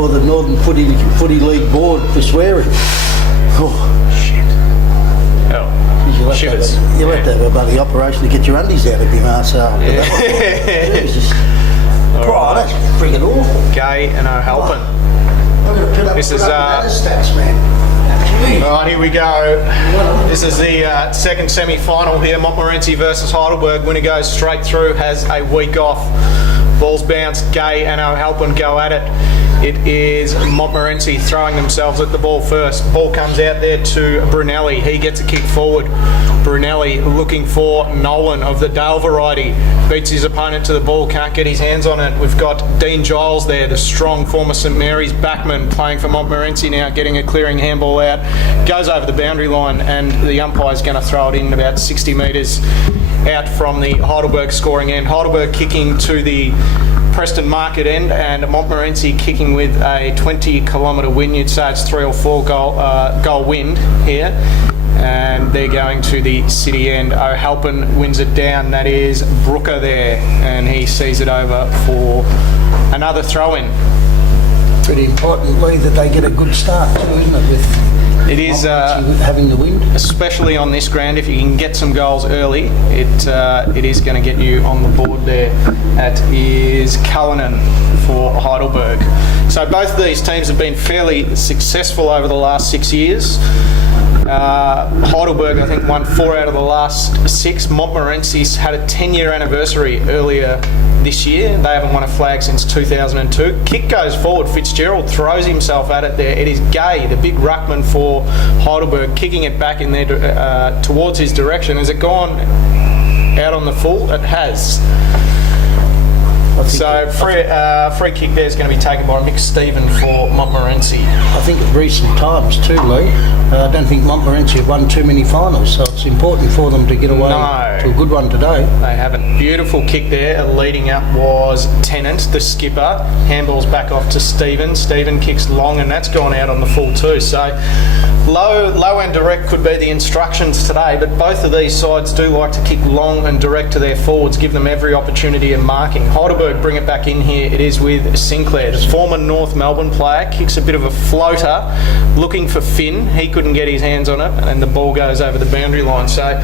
before the Northern Footy League board for swearing. Oh, shit. Oh, shivers. You'll have to have a bloody operation to get your undies out of your arse after that one. Jesus. Oh, that's friggin' awful. Gay and O'Halpin. This is stats, man. Right, here we go. This is the second semi-final here. Montmorency versus Heidelburg. Winner goes straight through, has a week off. Balls bounced, Gay and O'Halpin go at it. It is Montmorency throwing themselves at the ball first. Ball comes out there to Brunelli. He gets a kick forward. Brunelli looking for Nolan of the Dale variety. Beats his opponent to the ball, can't get his hands on it. We've got Dean Giles there, the strong former St Mary's backman, playing for Montmorency now, getting a clearing handball out. Goes over the boundary line and the umpire's going to throw it in about 60 metres out from the Heidelberg scoring end. Heidelberg kicking to the Preston Market end and Montmorency kicking with a 20-kilometre wind. You'd say it's 3 or 4 goal wind here. And they're going to the city end. O'Halpin wins it down. That is Brooker there, and he sees it over for another throw-in. Pretty importantly that they get a good start too, isn't it? With it is having the wind, especially on this ground. If you can get some goals early, it is going to get you on the board there. That is Cullinan for Heidelberg. So both of these teams have been fairly successful over the last 6 years. Heidelberg, I think, won 4 out of the last 6. Montmorency's had a 10-year anniversary earlier this year. They haven't won a flag since 2002. Kick goes forward. Fitzgerald throws himself at it there. It is Gay, the big ruckman for Heidelberg, kicking it back in there towards his direction. Has it gone out on the full? It has. So free kick there is going to be taken by Mick Stephen for Montmorency. I think of recent times too, Lee. I don't think Montmorency have won too many finals, so it's important for them to get away to a good one today. They haven't. Beautiful kick there. Leading up was Tennant, the skipper. Handballs back off to Stephen. Stephen kicks long, and that's gone out on the full too. So low and direct could be the instructions today, but both of these sides do like to kick long and direct to their forwards, give them every opportunity of marking. Heidelberg bring it back in here. It is with Sinclair, the former North Melbourne player, kicks a bit of a floater, looking for Finn. He couldn't get his hands on it, and the ball goes over the boundary line. So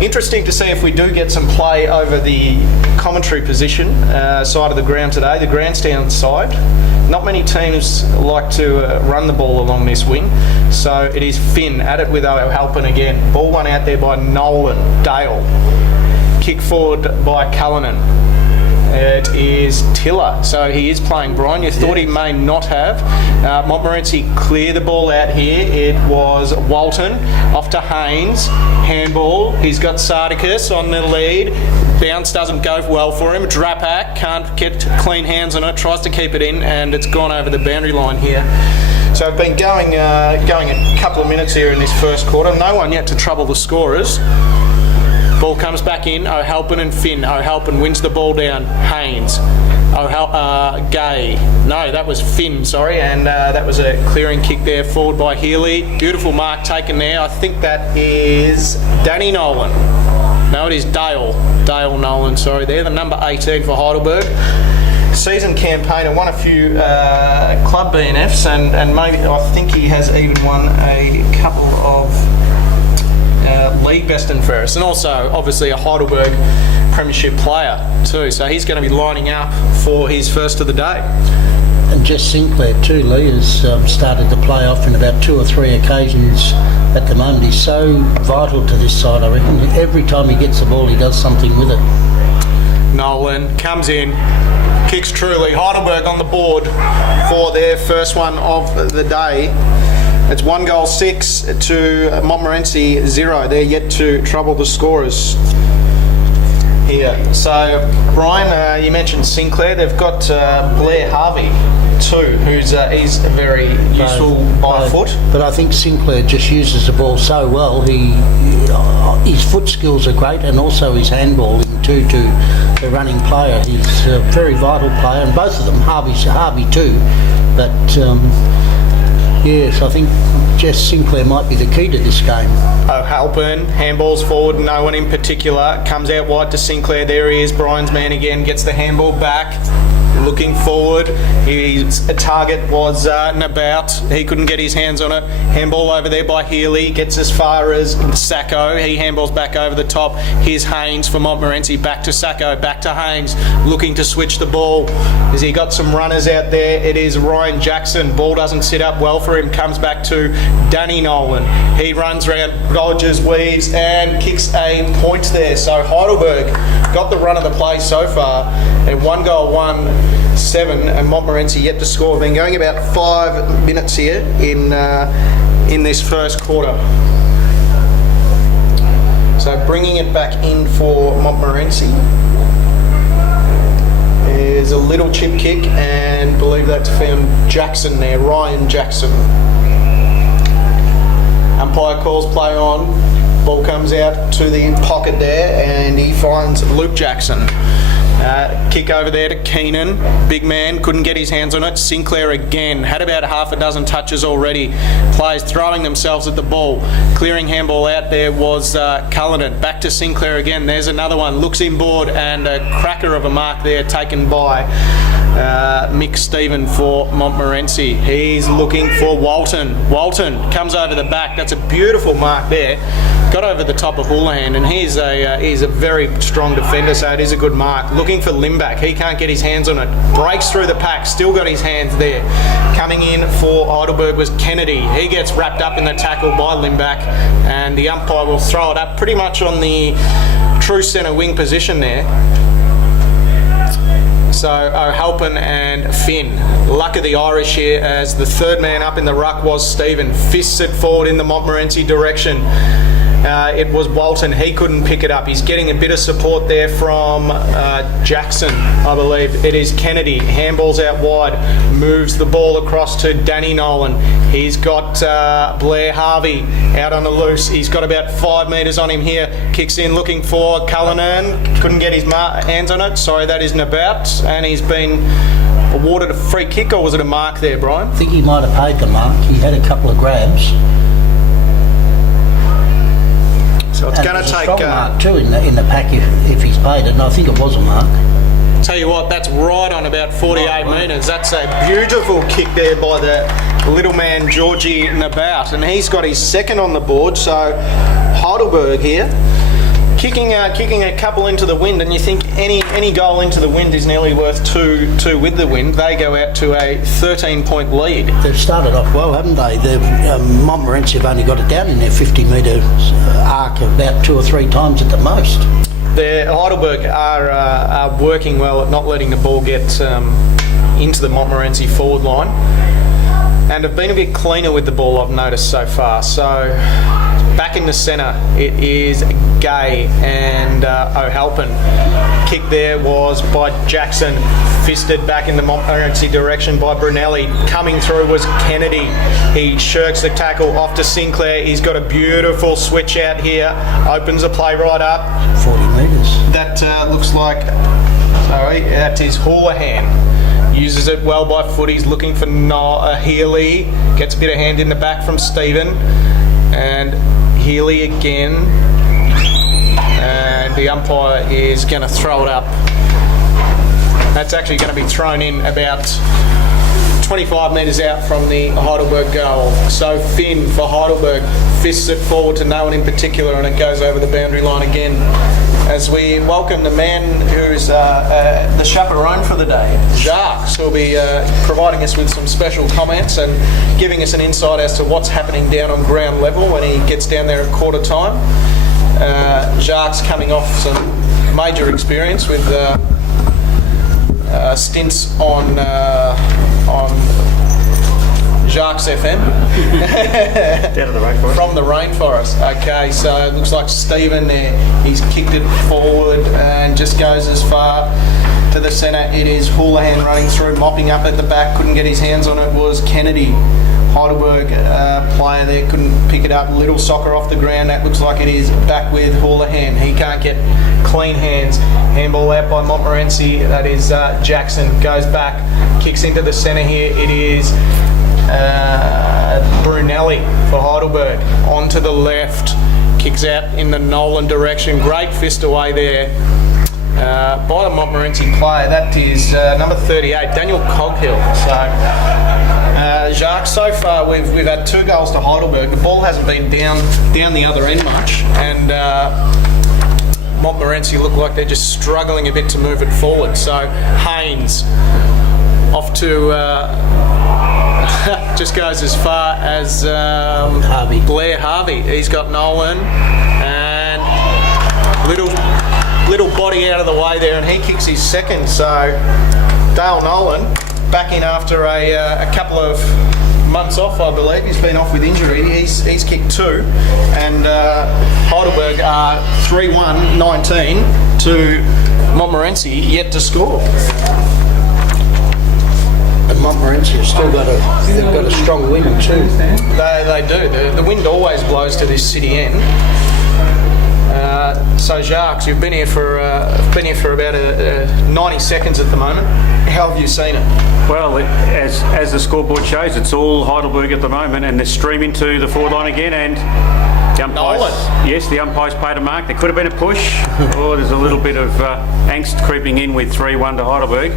interesting to see if we do get some play over the commentary position side of the ground today, the grandstand side. Not many teams like to run the ball along this wing, so it is Finn at it with O'Halpin again. Ball one out there by Nolan, Dale. Kick forward by Cullinan. It is Tiller, so he is playing Brian. You thought he may not have. Montmorency clear the ball out here. It was Walton off to Haynes. Handball. He's got Sardicus on the lead. Bounce doesn't go well for him. Drapak can't get clean hands on it. Tries to keep it in, and it's gone over the boundary line here. So I've been going a couple of minutes here in this first quarter. No one yet to trouble the scorers. Ball comes back in, O'Halpin and Finn. O'Halpin wins the ball down. Haynes. Gay. No, that was Finn, sorry, and that was a clearing kick there forward by Healy. Beautiful mark taken there. I think that is Danny Nolan. No, it is Dale. Dale Nolan, sorry, there, the number 18 for Heidelberg. Season campaigner, won a few club BNFs, and maybe I think he has even won a couple of league best and fairest, and also obviously a Heidelberg premiership player too, so he's going to be lining up for his first of the day. And Jess Sinclair too, Lee, has started to play off in about 2 or 3 occasions at the moment. He's so vital to this side, I reckon. Every time he gets the ball he does something with it. Nolan comes in, kicks truly. Heidelberg on the board for their first one of the day. It's 1-6 to Montmorency 0. They're yet to trouble the scorers here. So, Brian, you mentioned Sinclair. They've got Blair Harvey too, he's very useful by foot. But I think Sinclair just uses the ball so well. His foot skills are great, and also his handball too to the running player. He's a very vital player, and both of them, Harvey too. But yes, I think Jess Sinclair might be the key to this game. O'Halpin, handballs forward, no one in particular, comes out wide to Sinclair. There he is, Brian's man again, gets the handball back. looking forward. His target was Nabout. He couldn't get his hands on it. Handball over there by Healy. Gets as far as Sacco. He handballs back over the top. Here's Haynes for Montmorency. Back to Sacco. Back to Haynes. Looking to switch the ball. Has he got some runners out there? It is Ryan Jackson. Ball doesn't sit up well for him. Comes back to Danny Nolan. He runs around, dodges, weaves, and kicks a point there. So Heidelburg got the run of the play so far. And 1 goal, 1-7, and Montmorency yet to score. Been going about 5 minutes here in this first quarter. So bringing it back in for Montmorency is a little chip kick, and I believe that's found Jackson there, Ryan Jackson. Umpire calls play on. Ball comes out to the pocket there, and he finds Luke Jackson. Kick over there to Keenan. Big man, couldn't get his hands on it. Sinclair again. Had about half a dozen touches already. Players throwing themselves at the ball. Clearing handball out there was Cullinan. Back to Sinclair again. There's another one. Looks inboard, and a cracker of a mark there taken by Mick Stephen for Montmorency. He's looking for Walton. Walton comes over the back. That's a beautiful mark there. Got over the top of Houlihan, and he's a very strong defender, so it is a good mark. Looking for Limback. He can't get his hands on it. Breaks through the pack. Still got his hands there. Coming in for Heidelberg was Kennedy. He gets wrapped up in the tackle by Limback, and the umpire will throw it up pretty much on the true centre wing position there. So O'Halpin and Finn. Luck of the Irish here, as the third man up in the ruck was Stephen. Fists it forward in the Montmorency direction. It was Walton. He couldn't pick it up. He's getting a bit of support there from Jackson, I believe. It is Kennedy. Handballs out wide. Moves the ball across to Danny Nolan. He's got Blair Harvey out on the loose. He's got about 5 metres on him here. Kicks in looking for Cullinan. Couldn't get his hands on it. Sorry, that is Nabout. And he's been awarded a free kick, or was it a mark there, Brian? I think he might have paid the mark. He had a couple of grabs. So it's going to take a strong mark too in the pack if he's paid it, and I think it was a mark. Tell you what, that's right on about 48 metres. That's a beautiful kick there by the little man Georgie Nabout, and he's got his second on the board. So Heidelberg here kicking a couple into the wind, and you think any goal into the wind is nearly worth two with the wind. They go out to a 13-point lead. They've started off well, haven't they? Montmorency have only got it down in their 50-metre arc about 2 or 3 times at the most. Heidelberg are working well at not letting the ball get into the Montmorency forward line, and have been a bit cleaner with the ball, I've noticed so far. So back in the centre, it is Gay and O'Halpin. Kick there was by Jackson, fisted back in the Montmorency direction by Brunelli. Coming through was Kennedy. He shirks the tackle off to Sinclair. He's got a beautiful switch out here. Opens the play right up. 40 metres. That looks like, sorry, that is Houlihan. Uses it well by foot. He's looking for Healy. Gets a bit of hand in the back from Stephen. And Healy again. And the umpire is going to throw it up. That's actually going to be thrown in about 25 metres out from the Heidelberg goal. So Finn for Heidelberg fists it forward to no one in particular, and it goes over the boundary line again, as we welcome the man who's the chaperone for the day, Jacques, who'll be providing us with some special comments and giving us an insight as to what's happening down on ground level when he gets down there at quarter time. Jacques coming off some major experience with stints on Jacques FM. Down to the rainforest. From the rainforest. Okay, so it looks like Stephen there. He's kicked it forward and just goes as far to the centre. It is Houlihan running through, mopping up at the back. Couldn't get his hands on it. Was Kennedy. Heidelberg player there couldn't pick it up. Little soccer off the ground. That looks like it is back with Houlihan. He can't get clean hands. Handball out by Montmorency. That is Jackson. Goes back. Kicks into the centre here. It is Brunelli for Heidelberg. On to the left. Kicks out in the Nolan direction. Great fist away there by the Montmorency player. That is number 38, Daniel Coghill. So, Jacques, so far we've had 2 goals to Heidelberg. The ball hasn't been down the other end much, and Montmorency look like they're just struggling a bit to move it forward. So Haynes off to just goes as far as Blair Harvey. He's got Nolan and little body out of the way there, and he kicks his second. So Dale Nolan back in after a couple of months off, I believe. He's been off with injury. He's kicked 2, and Heidelberg are 3-1, 19 to Montmorency, yet to score. And Montmorency have still got a strong wind too. They do. The wind always blows to this city end. So Jacques, you've been here for about 90 seconds at the moment. How have you seen it? Well, as the scoreboard shows, it's all Heidelberg at the moment, and they're streaming to the forward line again, and the umpires, the umpires paid a mark. There could have been a push, or there's a little bit of angst creeping in with 3-1 to Heidelberg.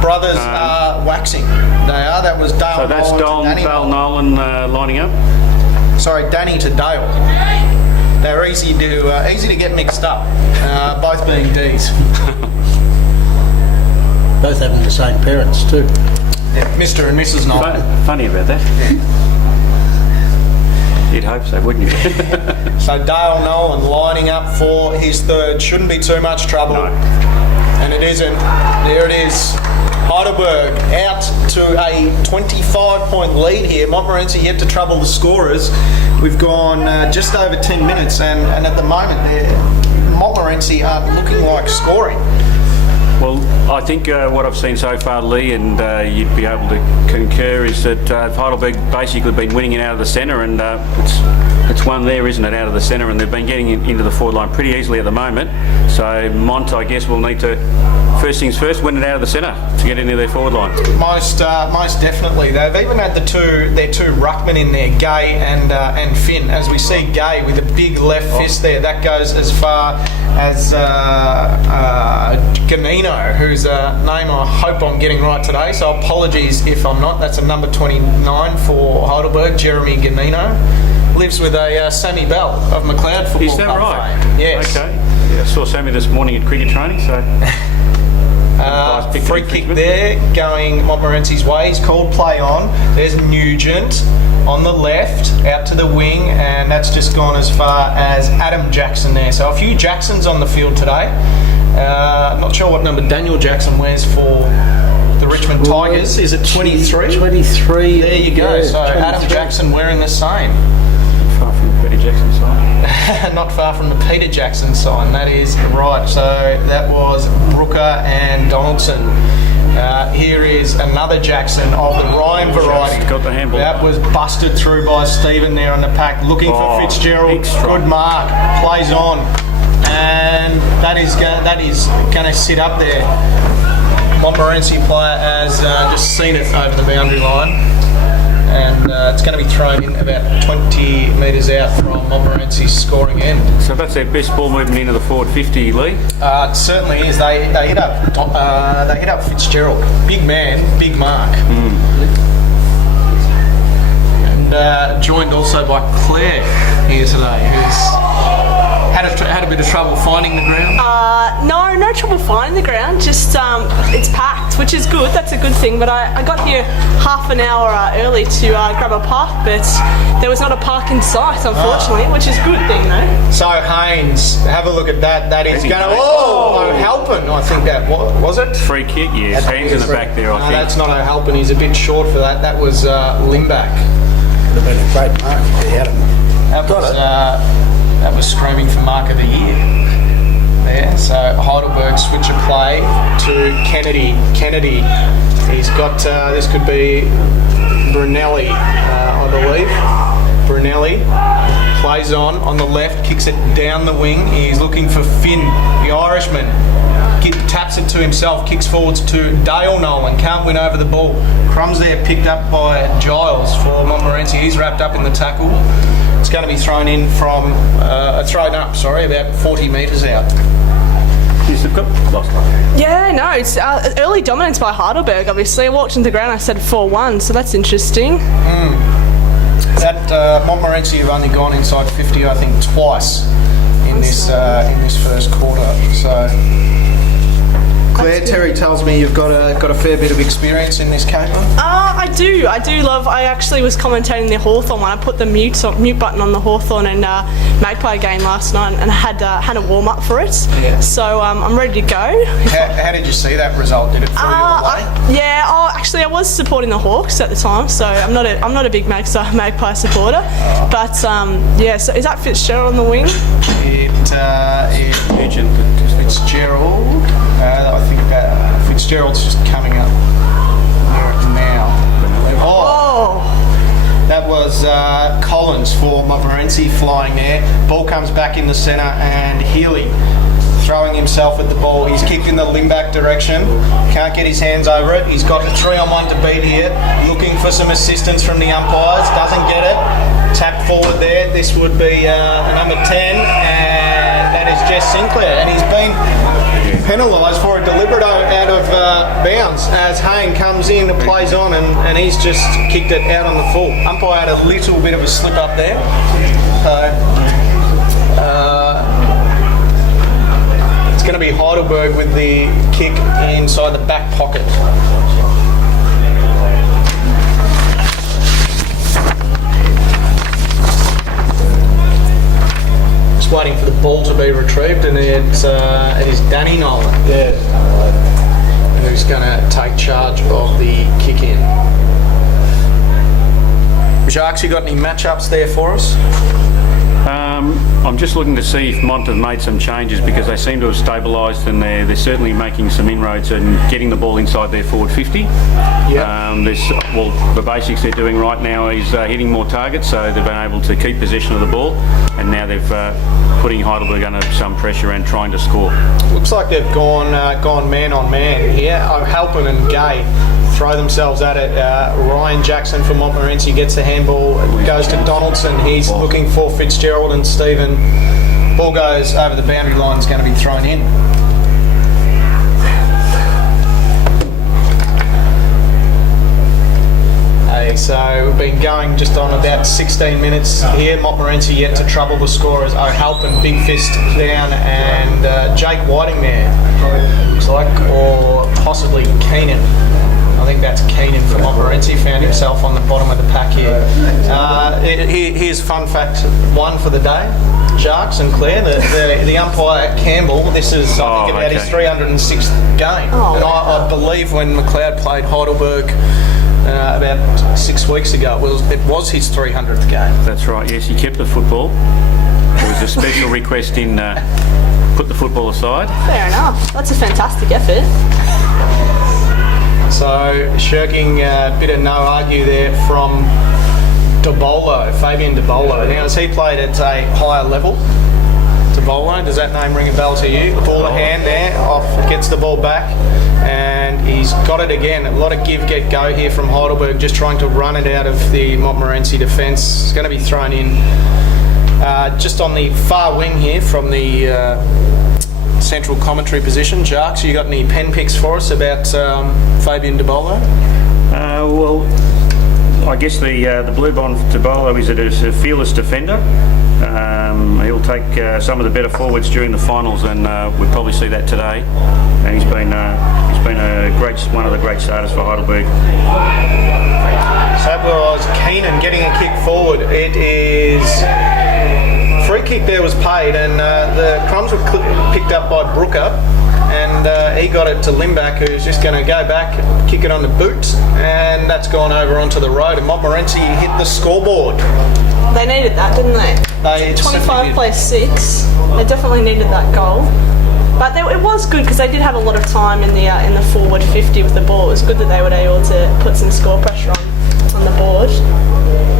Brothers are waxing. They are. That was Dale. So that's Dale Nolan lining up. Sorry, Danny to Dale. They're easy to get mixed up, both being D's. Both having the same parents too. Yeah, Mr. and Mrs. Nolan. Funny about that. You'd hope so, wouldn't you? So Dale Nolan lining up for his third. Shouldn't be too much trouble. No. And it isn't. There it is. Heidelberg out to a 25-point lead here. Montmorency yet to trouble the scorers. We've gone just over 10 minutes, and at the moment, Montmorency aren't looking like scoring. Well, I think what I've seen so far, Lee, and you'd be able to concur, is that Heidelberg basically been winning it out of the centre, and it's one there, isn't it, out of the centre, and they've been getting into the forward line pretty easily at the moment. So Mont, I guess, will need to, first things first, win it out of the centre to get into their forward line. Most definitely. They've even had their two ruckmen in there, Gay and Finn. As we see Gay with a big left fist there, that goes as far as Ganino, whose name I hope I'm getting right today, so apologies if I'm not. That's a number 29 for Heidelberg, Jeremy Ganino. Lives with a Sammy Bell of McLeod Football Club. Is that right? Fame. Yes. Okay. Yeah, I saw Sammy this morning at cricket training, so... free kick there, going Montmorency's way. He's called play on. There's Nugent on the left, out to the wing, and that's just gone as far as Adam Jackson there. So a few Jacksons on the field today. Not sure what number Daniel Jackson wears for the Richmond Tigers. Is it 23? 23. There you go. Yeah, so 23. Adam Jackson wearing the same. Far from the Peter Jackson sign. Not far from the Peter Jackson sign, that is right. So that was Brooker and Donaldson. Here is another Jackson of the Ryan variety. Got the handball. That was busted through by Stephen there on the pack, looking for Fitzgerald. Good mark, plays on, and that is going to sit up there. Montmorency player has just seen it over the boundary line. And it's going to be thrown in about 20 metres out from Montmorency's scoring end. So that's their best ball movement into the forward 50, Lee? It certainly is. They hit up Fitzgerald. Big man, big mark. And joined also by Claire here today, who's had a bit of trouble finding the ground. No trouble finding the ground. Just it's packed, which is good. That's a good thing. But I got here half an hour early to grab a park, but there was not a park in sight, unfortunately, which is a good thing, though. So Haynes, have a look at that. That is going to O'Halpin. I think that was it. Free kick, yes. Hands in the back there, I think. That's not O'Halpin. He's a bit short for that. That was Limback. Would have been a great mark if he had him. That was screaming for mark of the year there. So Heidelberg switch of play to Kennedy. He's got, this could be Brunelli, I believe. Brunelli plays on the left, kicks it down the wing. He's looking for Finn, the Irishman. Taps it to himself, kicks forwards to Dale Nolan. Can't win over the ball. Crumbs there picked up by Giles for Montmorency. He's wrapped up in the tackle. It's going to be thrown up, about 40 metres out. Is guess they've got lost. Yeah, no, it's early dominance by Heidelberg, obviously. I walked into the ground, I said 4-1, so that's interesting. That Montmorency have only gone inside 50, I think, twice in this first quarter. So, Claire, Terry tells me you've got a fair bit of experience in this caper. I do love. I actually was commentating the Hawthorn one. I put the mute button on the Hawthorn and Magpie game last night, and I had a warm up for it. Yeah. So I'm ready to go. How did you see that result? Did it throw you away? Yeah. Actually, I was supporting the Hawks at the time, so I'm not a big Magpie supporter. But yeah. So is that Fitzgerald on the wing? Nugent. Fitzgerald. I think Fitzgerald's just coming up now. Oh! That was Collins for Montmorency flying there. Ball comes back in the centre and Healy throwing himself at the ball. He's kicked in the limb-back direction. Can't get his hands over it. He's got a 3-on-1 to beat here. Looking for some assistance from the umpires. Doesn't get it. Tapped forward there. This would be number 10, and that is Jess Sinclair. And he's been penalised for a deliberate out of bounds as Hayne comes in and plays on, and he's just kicked it out on the full. Umpire had a little bit of a slip up there. It's going to be Heidelberg with the kick inside the back pocket. Just waiting for the ball to be retrieved, and it is Danny Nolan who's going to take charge of the kick in. Jacques, you got any matchups there for us? I'm just looking to see if Mont have made some changes, because they seem to have stabilised, and they're certainly making some inroads and getting the ball inside their forward 50. The basics they're doing right now is hitting more targets, so they've been able to keep possession of the ball, and now they've putting Heidelberg under some pressure and trying to score. Looks like they've gone man on man here. Halpin and Gay throw themselves at it. Ryan Jackson from Montmorency gets the handball, goes to Donaldson. He's looking for Fitzgerald and Stephen. Ball goes over the boundary line, it's going to be thrown in. So we've been going just on about 16 minutes here. Montmorency yet to trouble the scorers. O'Halpin, big fist down, and Jake Whiting there, looks like, or possibly Keenan. I think that's Keenan from Montmorency, found himself on the bottom of the pack here. Here's fun fact one for the day. Jacques and Claire, the umpire Campbell, this is I think about his 306th game. And I believe when McLeod played Heidelberg about 6 weeks ago, it was his 300th game. That's right, yes, he kept the football. There was a special request in put the football aside. Fair enough. That's a fantastic effort. So, shirking a bit of no argue there from DeBolo, Fabian DeBolo. Now, has he played at a higher level? DeBolo, does that name ring a bell to you? Ball to hand there, off, gets the ball back, and he's got it again. A lot of give, get, go here from Heidelberg, just trying to run it out of the Montmorency defence. It's going to be thrown in just on the far wing here from the central commentary position. Jacques, you got any pen picks for us about Fabian DeBolo? Well, I guess the blue bond for DeBolo is a fearless defender. He'll take some of the better forwards during the finals, and we'll probably see that today. And he's been one of the great starters for Heidelberg. So that was Keenan getting a kick forward. It is free kick there was paid, and the crumbs were picked up by Brooker, and he got it to Limback, who's just going to go back, kick it on the boot, and that's gone over onto the road, and Montmorency hit the scoreboard. They needed that, didn't they? 25 plays 6. They definitely needed that goal. But it was good because they did have a lot of time in the forward 50 with the ball. It was good that they were able to put some score pressure on the board.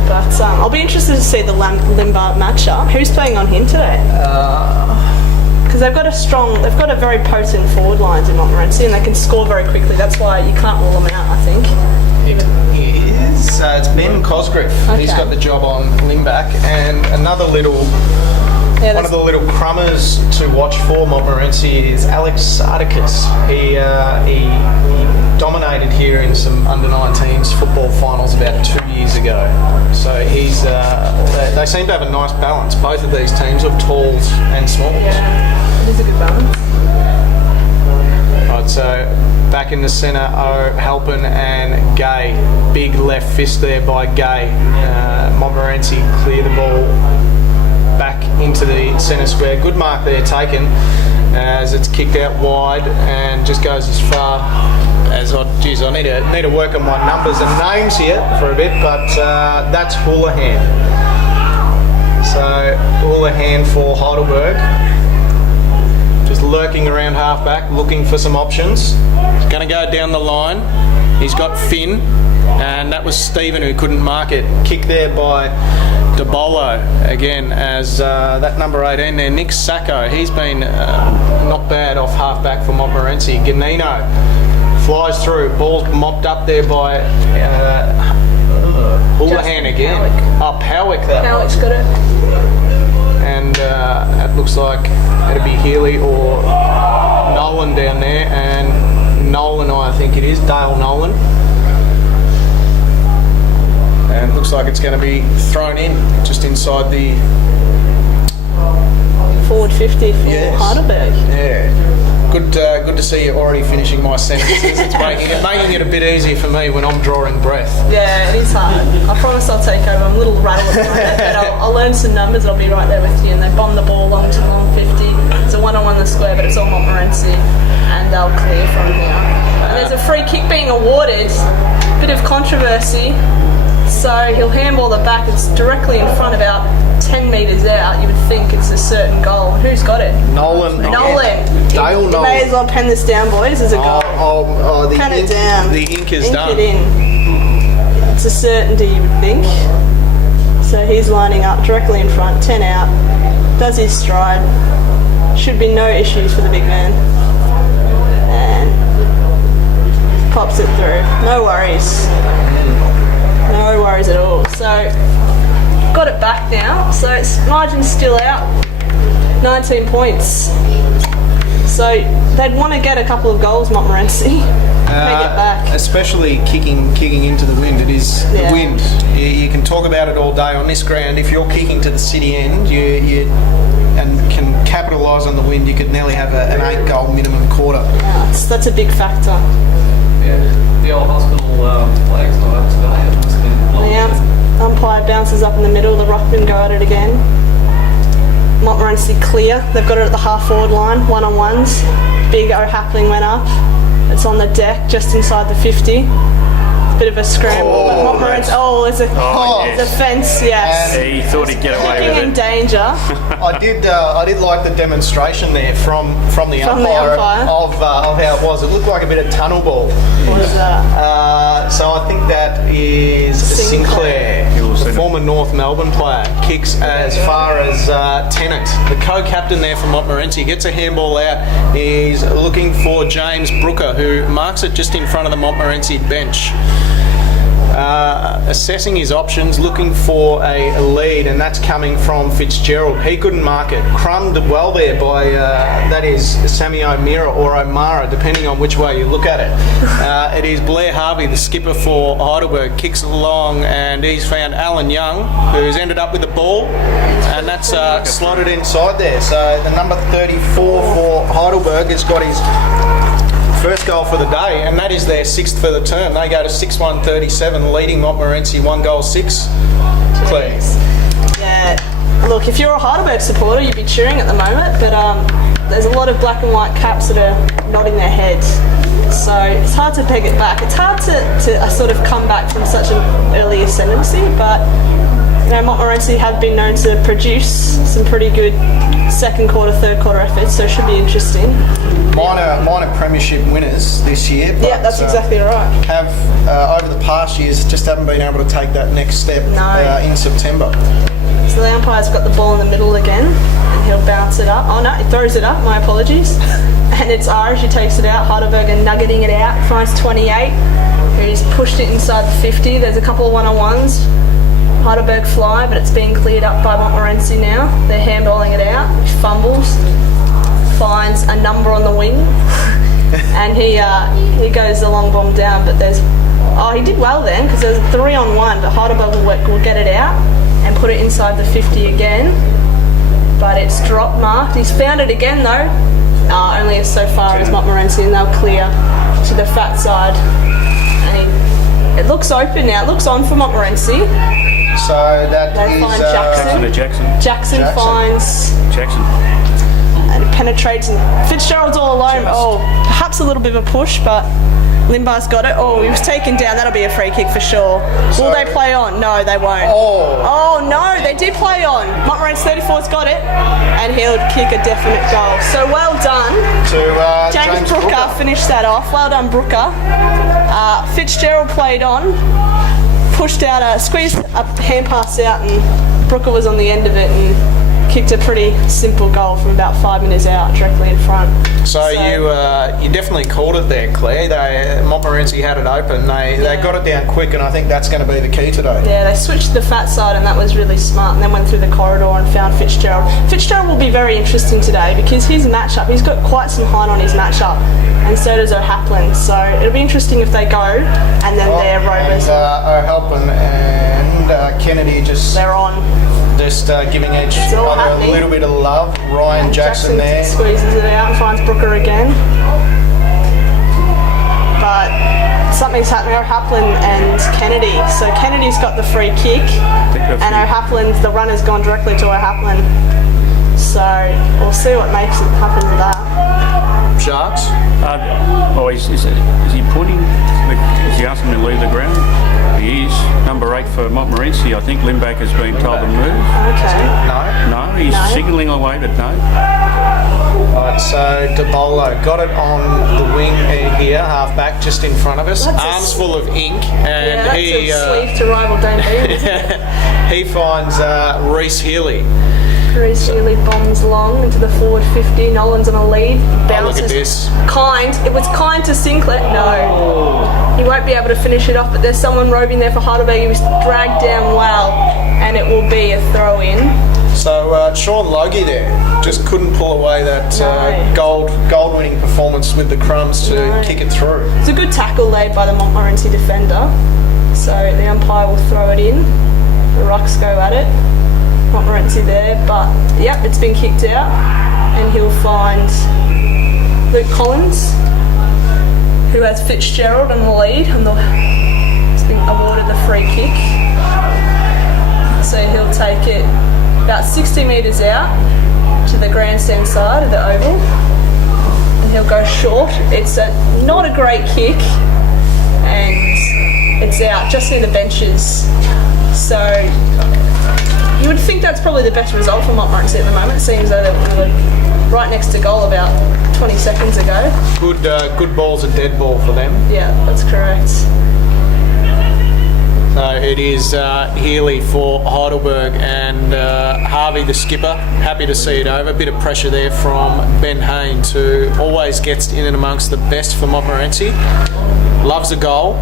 But I'll be interested to see the Limbard matchup. Who's playing on him today? Because they've got a very potent forward lines in Montmorency, and they can score very quickly. That's why you can't rule them out, I think. It's Ben Cosgriff. Okay. He's got the job on Limback, and another little Yeah, One of the little crummers to watch for Montmorency is Alex Sardicus. He dominated here in some under-19s football finals about 2 years ago. So he's they seem to have a nice balance, both of these teams, of talls and smalls. Yeah, it is a good balance. Right, so back in the centre are Halpin and Gay. Big left fist there by Gay. Montmorency clear the ball back into the centre square. Good mark there taken as it's kicked out wide and just goes as far as I need to work on my numbers and names here for a bit, but that's Houlihan. So Houlihan for Heidelberg. Just lurking around halfback, looking for some options. He's going to go down the line. He's got Finn, and that was Stephen who couldn't mark it. Kick there by DeBolo again as that number 18 there, Nick Sacco. He's been not bad off halfback for Montmorency. Ganino flies through. Ball's mopped up there by Houlihan again. Powick that. Powick's got it. And it looks like it'll be Healy or Nolan down there, and Nolan, I think it is, Dale Nolan. And it looks like it's going to be thrown in just inside the forward 50 for Heidelberg. Yeah. Good to see you already finishing my sentences. It's making it a bit easier for me when I'm drawing breath. Yeah, it is hard. I promise I'll take over. I'm a little rattled at the moment, but I'll learn some numbers. I'll be right there with you. And they bomb the ball long to the long 50. It's a one-on-one in the square, but it's all Montmorency, and they'll clear from here. And there's a free kick being awarded. Bit of controversy. So he'll handball it back. It's directly in front, about 10 metres out. You would think it's a certain goal. Who's got it? Nolan. Dale Nolan. You may as well pen this down, boys, as a goal. Pen it down. The ink is done. Ink it in. It's a certainty, you would think. So he's lining up directly in front, 10 out. Does his stride. Should be no issues for the big man. And pops it through. No worries. No worries at all. So, got it back now. So, its margin's still out. 19 points. So, they'd want to get a couple of goals, Montmorency. Take it back. Especially kicking into the wind. It is the wind. You can talk about it all day on this ground. If you're kicking to the city end, you can capitalise on the wind, you could nearly have an 8-goal minimum quarter. Yeah, that's a big factor. Yeah, the old hospital flag's not up today. It must have been blown. Yeah, umpire bounces up in the middle, the ruckman go at it again. Montmorency clear, they've got it at the half-forward line, one-on-ones. Big O'Hapling went up. It's on the deck, just inside the 50. Bit of a scramble. Montmorency, it's a fence, yes. He thought he'd get away Kicking with in it. danger. I did like the demonstration there from the umpire of how it was. It looked like a bit of tunnel ball. What is that? So I think that is Sinclair, the former North Melbourne player, kicks as far as Tennant, the co-captain there for Montmorency, gets a handball out. He's looking for James Brooker, who marks it just in front of the Montmorency bench. Assessing his options, looking for a lead, and that's coming from Fitzgerald. He couldn't mark it. Crumbed well there by, that is Sammy O'Meara or O'Mara, depending on which way you look at it. It is Blair Harvey, the skipper for Heidelberg, kicks along, and he's found Alan Young, who's ended up with the ball, and that's slotted inside there. So the number 34 for Heidelberg has got his first goal for the day, and that is their 6th for the term. They go to 6-1-37, leading Montmorency 1-6. Claire. Yeah, look, if you're a Heidelberg supporter, you'd be cheering at the moment, but there's a lot of black and white caps that are nodding their heads. So it's hard to peg it back. It's hard to sort of come back from such an early ascendancy, but Montmorency have been known to produce some pretty good second quarter, third quarter efforts, so it should be interesting. Minor premiership winners this year. But, yeah, that's exactly right. Have over the past years just haven't been able to take that next step in September. So the umpire's got the ball in the middle again, and he'll bounce it up. Oh no, he throws it up. My apologies. And it's Irish who takes it out. Heidelberg are nuggeting it out. Finds 28, who's pushed it inside the 50. There's a couple of one-on-ones. Heidelburg fly, but it's being cleared up by Montmorency now. They're handballing it out. He fumbles, finds a number on the wing, and he goes the long bomb down. But he did well then, because there's a 3-on-1, but Heidelberg will get it out and put it inside the 50 again. But it's drop marked. He's found it again though, only so far as Montmorency, and they'll clear to the fat side. And it looks open now. It looks on for Montmorency. So that They is find Jackson. Jackson finds Jackson. and penetrates, and Fitzgerald's all alone. Oh, perhaps a little bit of a push, but Limbar's got it. Oh, he was taken down. That'll be a free kick for sure. Will they play on? No, they won't. Oh no, they did play on. Montmorency 34's got it, and he'll kick a definite goal. So well done. to James Brooker finished that off. Well done, Brooker. Fitzgerald played on, pushed out squeezed a hand pass out, and Brooker was on the end of it and kicked a pretty simple goal from about 5 metres out, directly in front. So you definitely called it there, Claire. Montmorency had it open. They got it down quick, and I think that's going to be the key today. Yeah, they switched to the fat side, and that was really smart, and then went through the corridor and found Fitzgerald. Fitzgerald will be very interesting today because his matchup, he's got quite some height on his matchup, and so does O'Hapland. So it'll be interesting if they go, and then their rovers. O'Halpin and Kennedy They're on. just giving each all other happening. a little bit of love. Ryan Jackson there. Squeezes it out and finds Brooker again. But something's happening. O'Hapland and Kennedy. So Kennedy's got the free kick, and O'Hapland, the runner's gone directly to O'Hapland. So we'll see what makes it happen with that. Sharks. Is he pointing? Is he asking him to leave the ground? He is. Number 8 for Montmorency. I think Limback has been told to move. Okay. No. No, he's signalling away, but no. Right, so DeBolo got it on the wing here, half back, just in front of us. Arms full of ink, and That's he a sleeve to rival Dane he finds Reece Healy. Reece Healy bombs long into the forward 50. Nolan's on a lead. Bounces. Look at this. It was kind to Sinclair. No. He won't be able to finish it off, but there's someone roving there for Heidelberg. He was dragged down well, and it will be a throw in. So Sean Logie there just couldn't pull away that gold winning performance with the crumbs to kick it through. It's a good tackle laid by the Montmorency defender. So the umpire will throw it in. The Rucks go at it. Montmorency there, but yep, it's been kicked out, and he'll find Luke Collins, who has Fitzgerald in the lead, and he's been awarded the free kick. So he'll take it about 60 metres out to the grandstand side of the oval, and he'll go short. It's not a great kick, and it's out just near the benches. So you would think that's probably the best result for Montmorency at the moment. It seems though that we were right next to goal about 20 seconds ago. Good ball's a dead ball for them. Yeah, that's correct. So it is Healy for Heidelberg, and Harvey, the skipper, happy to see it over. A bit of pressure there from Ben Haynes, who always gets in and amongst the best for Montmorency. Loves a goal.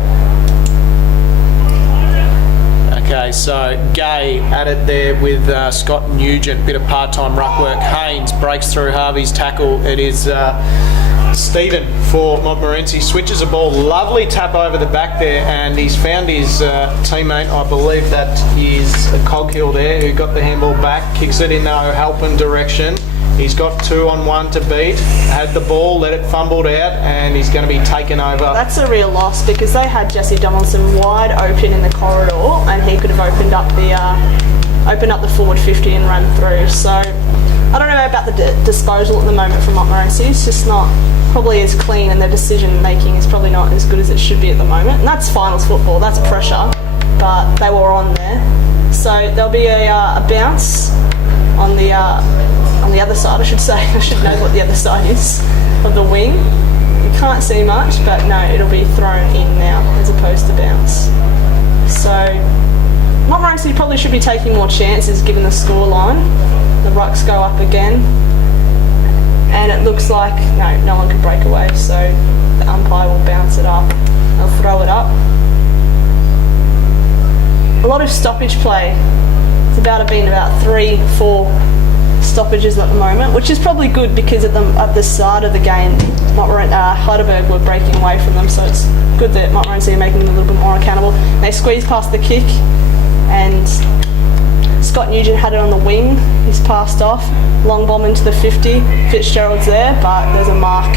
Okay, so Gay at it there with Scott Nugent, bit of part-time ruck work. Haynes breaks through Harvey's tackle. It is Stephen for Montmorency, switches a ball, lovely tap over the back there, and he's found his teammate, I believe that is Coghill there, who got the handball back, kicks it in the O'Halpin direction. He's got 2-on-1 to beat, had the ball, let it fumbled out, and he's going to be taken over. That's a real loss because they had Jesse Donaldson wide open in the corridor, and he could have opened up the forward 50 and run through. So I don't know about the disposal at the moment from Montmorency. It's just not probably as clean, and their decision making is probably not as good as it should be at the moment. And that's finals football, that's pressure, but they were on there. So there'll be a bounce on the other side, I should say. I should know what the other side is of the wing. You can't see much, but no, it'll be thrown in now as opposed to bounce. So Montmorency probably should be taking more chances given the scoreline. The Rucks go up again, and it looks like no one can break away, so the umpire will bounce it up. They'll throw it up. a lot of stoppage play. It's been about 3-4 stoppages at the moment, which is probably good because at the start of the game, Heidelburg were breaking away from them, so it's good that Montmorency are making them a little bit more accountable. They squeezed past the kick, and Scott Nugent had it on the wing. He's passed off, long bomb into the 50. Fitzgerald's there, but there's a mark.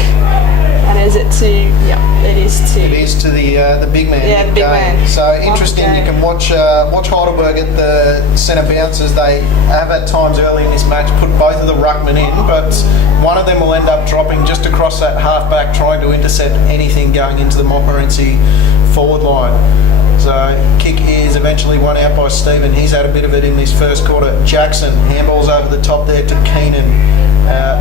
And is it to? Yeah, it is to. It is to the big man. Yeah, the big man. So interesting. You can watch Heidelberg at the centre bounces. They have at times early in this match put both of the ruckmen in, but one of them will end up dropping just across that half-back, trying to intercept anything going into the Montmorency forward line. So kick is eventually won out by Stephen. He's had a bit of it in this first quarter. Jackson handballs over the top there to Keenan.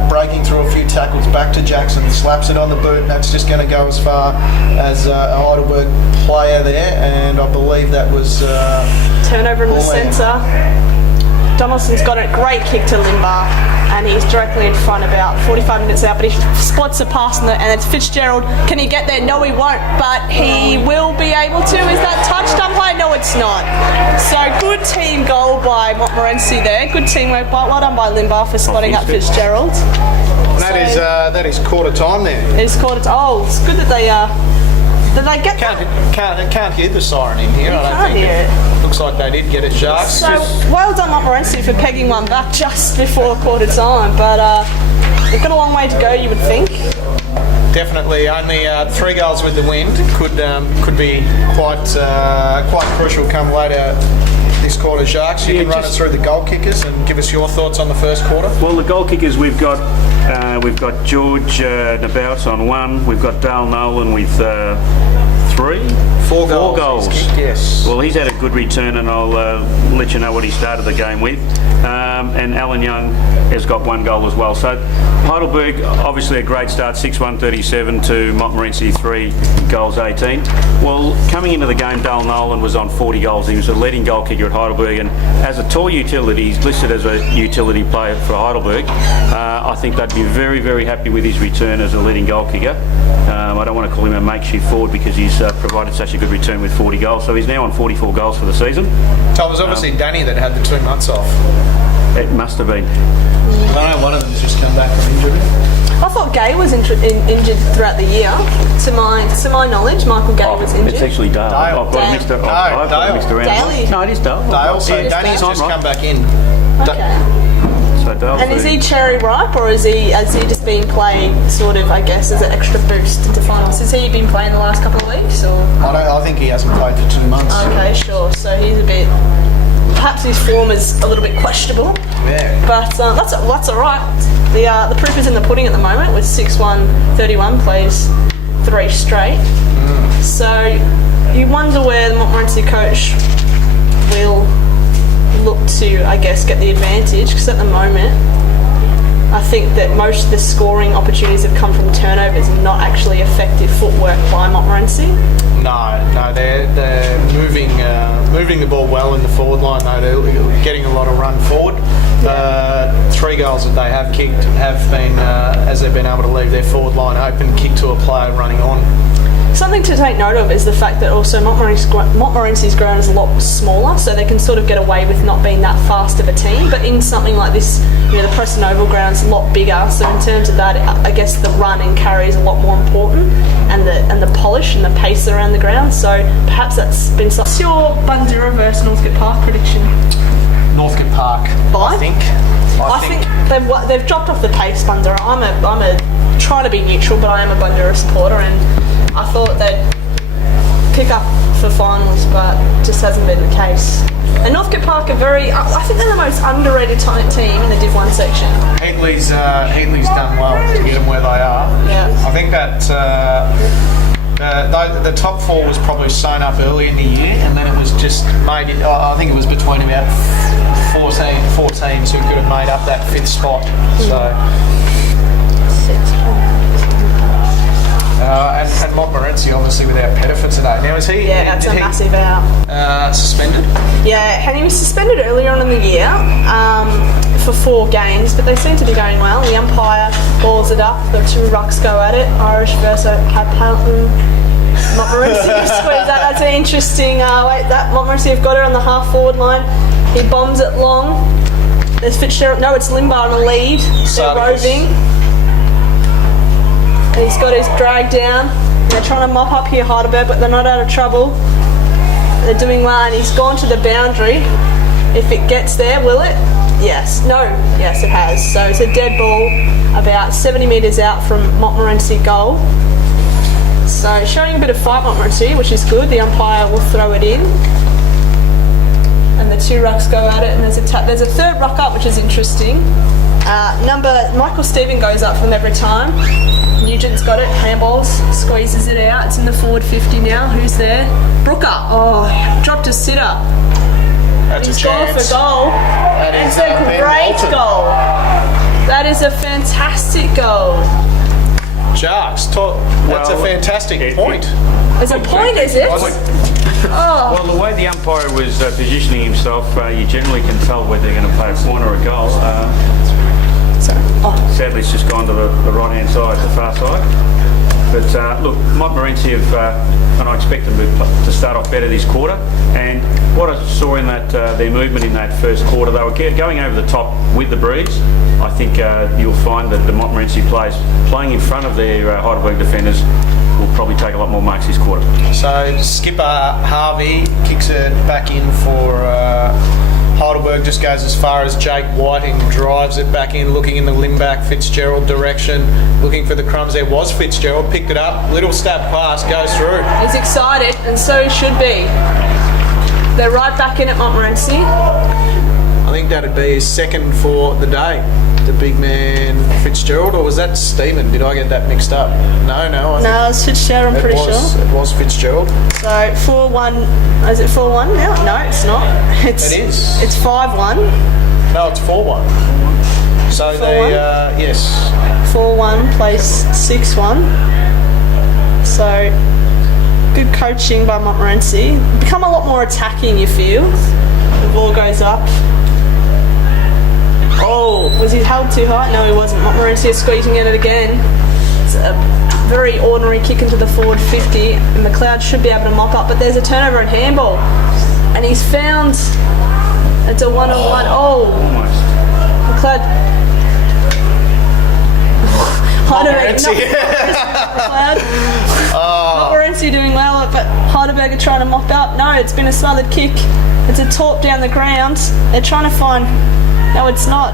Breaking through a few tackles, back to Jackson, slaps it on the boot. That's just going to go as far as a Heidelberg player there, and I believe that was turnover in the centre. Donaldson's got a great kick to Limbar, and he's directly in front about 45 minutes out, but he spots a pass and it's Fitzgerald. Can he get there? No, he won't, but he will be able to. Is that touched umpire? No, it's not. So good team goal by Montmorency there. Good teamwork. Well done by Limbar for spotting up Fitzgerald. That is quarter time there. It's quarter time. Oh, it's good that they get Can't hear the siren in here. I don't can't think hear it. Looks like they did get it, Sharks. So well done Montmorency for pegging one back just before quarter time, but they've got a long way to go, you would think. Definitely, only 3 goals with the wind could be quite crucial come later this quarter. Sharks, you can run us through the goal kickers and give us your thoughts on the first quarter. Well, the goal kickers we've got George Nabouts on 1. We've got Dale Nolan with 3. 4 Four goals. goals. He's kicked, yes. Well, he's had a good return, and I'll let you know what he started the game with. And Alan Young has got 1 goal as well. So Heidelberg, obviously a great start, 6-1-37 to Montmorency 3 goals 18. Well, coming into the game, Dale Nolan was on 40 goals. He was a leading goal kicker at Heidelberg, and as a tall utility, he's listed as a utility player for Heidelberg. I think they'd be very, very happy with his return as a leading goal kicker. I don't want to call him a makeshift forward because he's provided such a good return with 40 goals. So he's now on 44 goals for the season. So it was obviously Danny that had the 2 months off. It must have been. I know one of them's just come back from injury. I thought Gay was injured throughout the year. To my knowledge, Michael Gay was injured. It's actually Dale. I've got mixed around. Daly. No, it is Dale. Dale, so Danny's Dale. just come back in. Okay. So Dale's And is the- he cherry ripe, or has he just been playing sort of, I guess, as an extra boost into finals? Has he been playing the last couple of weeks, or? I think he hasn't played for 2 months. Okay, sure. So he's a bit. Perhaps his form is a little bit questionable. Yeah. But that's all right. The proof is in the pudding at the moment with 6-1-31 plays 3 straight. So you wonder where the Montmorency coach will look to, I guess, get the advantage, because at the moment I think that most of the scoring opportunities have come from turnovers and not actually effective footwork by Montmorency. No, they're moving the ball well in the forward line though. They're getting a lot of run forward. 3 goals that they have kicked have been as they've been able to leave their forward line open, kick to a player running on. Something to take note of is the fact that also Montmorency's ground is a lot smaller, so they can sort of get away with not being that fast of a team. But in something like this, the Preston Oval ground's a lot bigger, so in terms of that, I guess the run and carry is a lot more important, and the polish and the pace around the ground. So perhaps that's been something. What's your Bundoora versus Northcote Park prediction? Northcote Park, By? I think. I think they've dropped off the pace, Bundoora. I'm a trying to be neutral, but I am a Bundoora supporter, and I thought they'd pick up for finals, but just hasn't been the case. And Northcote Park are I think they're the most underrated team in the Div 1 section. Heatley's done well to get them where they are. Yeah. I think that the top 4 was probably sewn up early in the year, and then it was just made. I think it was between about 4 teams who could have made up that 5th spot. So. And Montmorency obviously without Pettifer today. Now is he? Yeah, that's a massive out. Suspended? Yeah, and he was suspended earlier on in the year for 4 games, but they seem to be going well. The umpire balls it up. The 2 rucks go at it. Irish versus Appleton. Montmorency squeeze that. That's an interesting. That Montmorency have got her on the half forward line. He bombs it long. There's Fitzgerald. No, it's Limbar on the lead. They're roving. And he's got his drag down. They're trying to mop up here Heidelberg, but they're not out of trouble. They're doing well, and he's gone to the boundary. If it gets there, will it? Yes. No. Yes, it has. So it's a dead ball about 70 metres out from Montmorency goal. So showing a bit of fight, Montmorency, which is good. The umpire will throw it in. And the two rucks go at it, and there's a third ruck up, which is interesting. Michael Stephen goes up from every time. Nugent's got it, handballs, squeezes it out. It's in the forward 50 now. Who's there? Brooker. Oh, dropped a sitter. That's He's a gone chance. for goal. That is It's a Ben great Walton. goal. That is a fantastic goal. Sharks, that's a fantastic point. It's a point, is it? Oh, Well, the way the umpire was positioning himself, you generally can tell whether they're going to play a point or a goal. sorry. Oh, Sadly, it's just gone to the right-hand side, the far side. But look, Montmorency have, and I expect them to start off better this quarter. And what I saw in that their movement in that first quarter, they were going over the top with the breeze. I think you'll find that the Montmorency players playing in front of their Heidelberg defenders will probably take a lot more marks this quarter. So skipper Harvey kicks it back in for Heidelberg, just goes as far as Jake Whiting, drives it back in, looking in the Limback Fitzgerald direction, looking for the crumbs. There was Fitzgerald, picked it up, little stab pass, goes through. he's excited, and so he should be. They're right back in at Montmorency. I think that'd be his second for the day. The big man Fitzgerald, or was that Stephen? Did I get that mixed up? No, I No, it's Fitzgerald, I'm pretty sure. It was Fitzgerald. So 4-1. Is it 4-1 now? No, it's not. It is. It's 5-1. No, it's 4-1. So 4-1? they, yes. 4-1 plays 6-1. So good coaching by Montmorency. Become a lot more attacking, you feel. The ball goes up. Oh, was he held too high? No, he wasn't. Montmorency is squeezing at it again. It's a very ordinary kick into the forward 50, and McLeod should be able to mop up, but there's a turnover and handball. And he's found it's a one-on-one. Oh, Almost. McLeod. Montmorency. Montmorency doing well, but Heidelberg are trying to mop up. No, it's been a smothered kick. It's a torp down the ground. They're trying to find. No, it's not.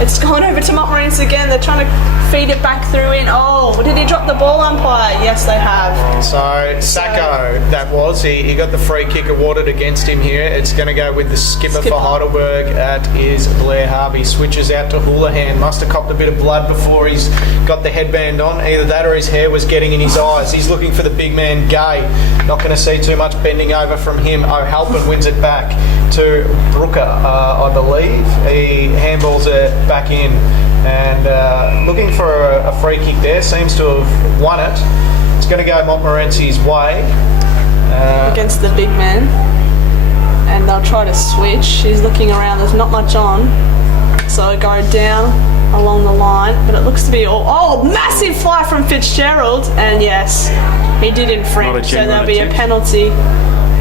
It's gone over to Montmorency again. They're trying to feed it back through in. Oh, did he drop the ball, umpire? Yes, they have. So Sacco, that was. He got the free kick awarded against him here. It's going to go with the skipper for Heidelberg. That is Blair Harvey. Switches out to Houlihan. Must have copped a bit of blood before he's got the headband on. Either that or his hair was getting in his eyes. He's looking for the big man, Gay. Not going to see too much bending over from him. O'Halpin wins it back to Brooker, I believe. He handballs it back in. And looking for a free kick there, seems to have won it. It's going to go Montmorency's way. Against the big man. And they'll try to switch. He's looking around, there's not much on. So I go down along the line, but it looks to be all. Oh, massive fly from Fitzgerald. And yes, he did infringe, so there'll be a penalty.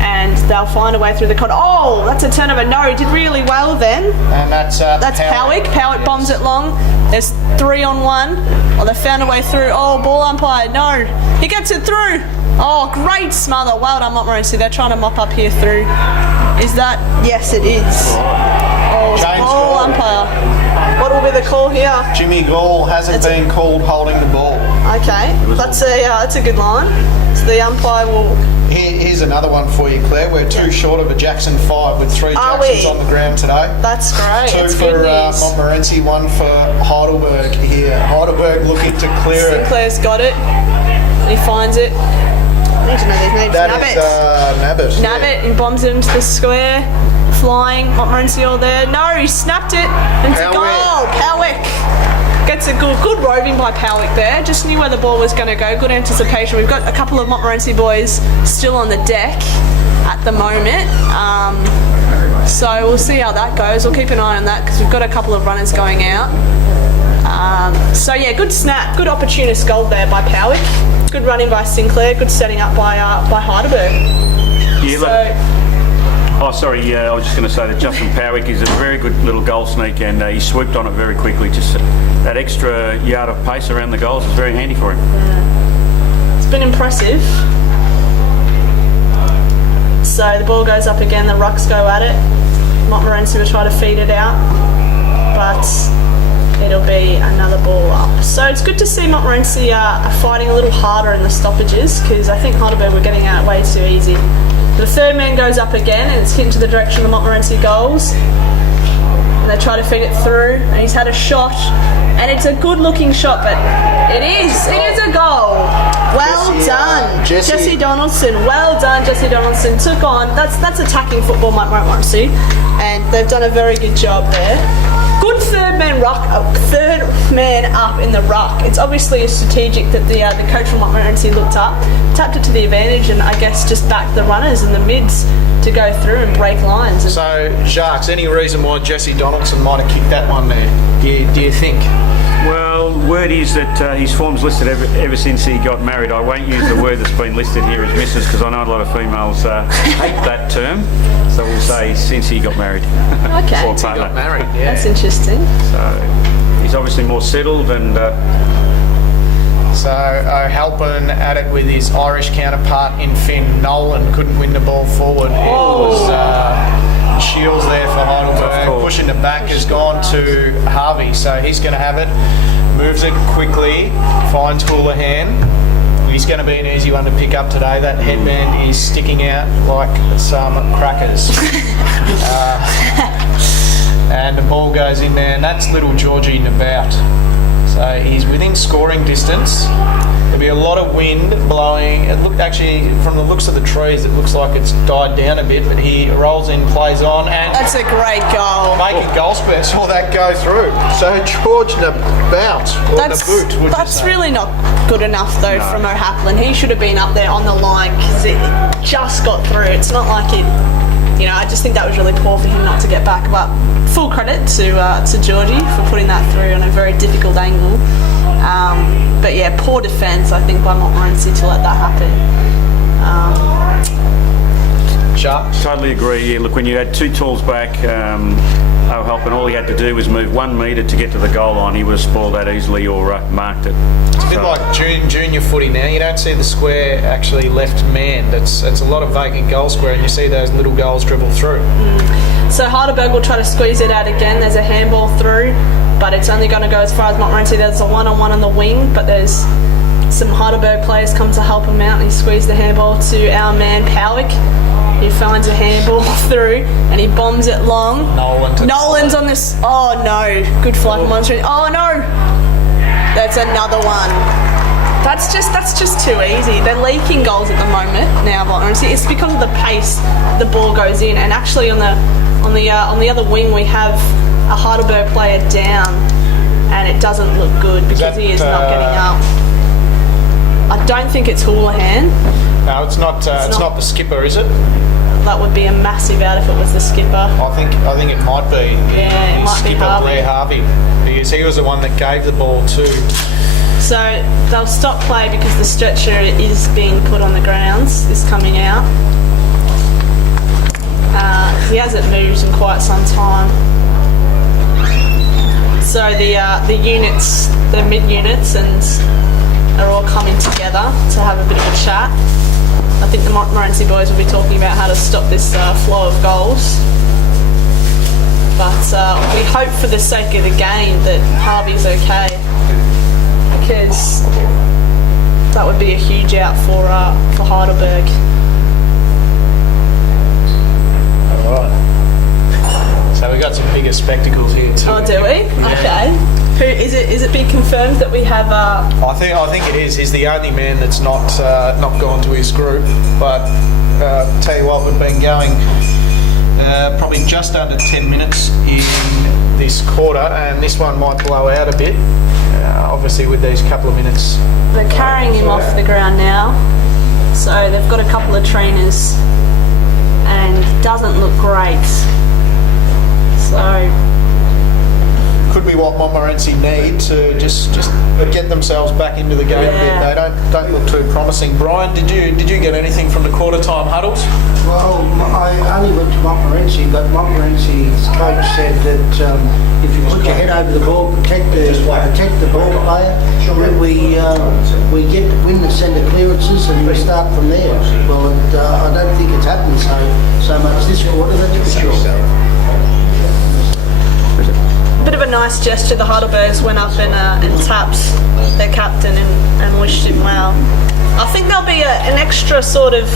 And they'll find a way through the corner. Oh, that's a turnover. No, he did really well then. And that's Powick. Powick bombs it long. There's 3-on-1. Oh, they found a way through. Oh, ball umpire. No, he gets it through. Oh, great smother. Well done, Montmorency. They're trying to mop up here through. Is that? Yes, it is. Oh, it's James ball Gall. umpire. What will be the call here? Jimmy Gall hasn't been called holding the ball. Okay, that's a good line. So the umpire will. Here's another one for you, Claire. We're two short of a Jackson 5 with 3 Are Jacksons we? on the ground today. That's great. 2 That's for good news. Montmorency, 1 for Heidelberg here. Heidelberg looking to clear it. Sinclair's got it. He finds it. I need to know these names. That Nabbit. is Nabbit. Nabbit and bombs it into the square. Flying. Montmorency all there. No, he snapped it into goal. Powick. Gets a good roving by Powick there. Just knew where the ball was going to go. Good anticipation. We've got a couple of Montmorency boys still on the deck at the moment. So we'll see how that goes. We'll keep an eye on that because we've got a couple of runners going out. So yeah, good snap, good opportunist goal there by Powick. Good running by Sinclair, good setting up by Heidelburg. Yeah, I was just going to say that Justin Powick is a very good little goal sneak, and he swooped on it very quickly. Just that extra yard of pace around the goals is very handy for him. Yeah. It's been impressive. So the ball goes up again, the Rucks go at it. Montmorency will try to feed it out, but it'll be another ball up. So it's good to see Montmorency are fighting a little harder in the stoppages, because I think Heidelberg were getting out way too easy. The third man goes up again, and it's hit into the direction of the Montmorency goals. And they try to feed it through, and he's had a shot, and it's a good looking shot, but it is a goal. Well done, Jesse Donaldson. Well done, Jesse Donaldson. Took on, that's attacking football, Montmorency, and they've done a very good job there. Good third man up in the ruck. It's obviously a strategic that the coach from Montmorency looked up, tapped it to the advantage, and I guess just backed the runners and the mids to go through and break lines. So, Jacques, any reason why Jesse Donaldson might have kicked that one there? Do you think? Well, word is that his form's listed ever since he got married. I won't use the word that's been listed here as Mrs. because I know a lot of females hate that term. So we'll say since he got married. Okay. Since he got married, yeah. That's interesting. So he's obviously more settled and... So O'Halpin at it with his Irish counterpart in Finn. Nolan couldn't win the ball forward. It was Shields there for Heidelberg. Pushing the back has gone to Harvey, so he's going to have it. Moves it quickly, finds Houlihan. He's going to be an easy one to pick up today. That headband is sticking out like some crackers. And the ball goes in there, and that's little Georgie Nabout. So he's within scoring distance. There'll be a lot of wind blowing. Actually, from the looks of the trees, it looks like it's died down a bit, but he rolls in, plays on, and... That's a great goal. Making goal spread, saw that go through. So George Nabout, or Nabout, would you say? Really not good enough, though, from O'Halpin. He should have been up there on the line, because it just got through. It's not like it... You know, I just think that was really poor for him not to get back. But full credit to Georgie for putting that through on a very difficult angle. But yeah, poor defence, I think, by Montmorency to let that happen. Sharp. Totally agree. Yeah, look, when you had two tools back, O'Halpin, all he had to do was move 1 metre to get to the goal line. He would have spoiled that easily or marked it. It's a bit like junior footy now. You don't see the square actually left manned. It's a lot of vacant goal square, and you see those little goals dribble through. So Heidelberg will try to squeeze it out again. There's a handball through, but it's only going to go as far as Montmorency. There's a one-on-one on the wing, but there's some Heidelberg players come to help him out, and he squeezed the handball to our man Powick. He finds a handball through and he bombs it long. Nolan's on this. Oh no! Good fly from Montmorency. Oh no! That's another one. That's just too easy. They're leaking goals at the moment now, Montmorency. It's because of the pace the ball goes in, and actually on the other wing we have a Heidelberg player down, and it doesn't look good because he is not getting up. I don't think it's Houlihan. No, it's not. It's not the skipper, is it? That would be a massive out if it was the skipper. I think it might be. Yeah, it might be Harvey. Blair Harvey, because he was the one that gave the ball to. So they'll stop play because the stretcher is being put on the grounds. Is coming out. He hasn't moved in quite some time. So the units, the mid units, and are all coming together to have a bit of a chat. I think the Montmorency boys will be talking about how to stop this flow of goals. But we hope for the sake of the game that Harvey's okay, because that would be a huge out for Heidelberg. Alright. So we've got some bigger spectacles here too. Oh, do we? Yeah. Okay. Who is it? Is it been confirmed that we have? I think it is. He's the only man that's not gone to his group. But tell you what, we've been going probably just under 10 minutes in this quarter, and this one might blow out a bit. Obviously, with these couple of minutes. They're carrying him off the ground now, so they've got a couple of trainers, and it doesn't look great. So. Could be what Montmorency Montmorency need to just get themselves back into the game a bit. They don't look too promising. Brian, did you get anything from the quarter time huddles? Well, I only went to Montmorency, but Montmorency's coach said that if you put your head over the ball, protect the ball player, that we win the centre clearances and we start from there. Well, I don't think it's happened so much this quarter, that's for sure. Bit of a nice gesture. The Heidelbergs went up and tapped their captain and wished him well. I think there'll be an extra sort of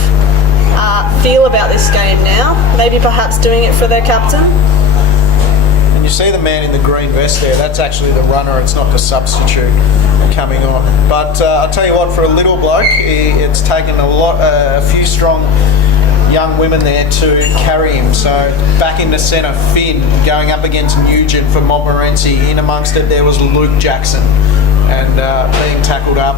feel about this game now. Maybe perhaps doing it for their captain. And you see the man in the green vest there. That's actually the runner. It's not the substitute coming on. But I'll tell you what, for a little bloke, it's taken a few strong young women there to carry him. So back in the centre, Finn going up against Nugent for Montmorency. In amongst it, there was Luke Jackson and being tackled up.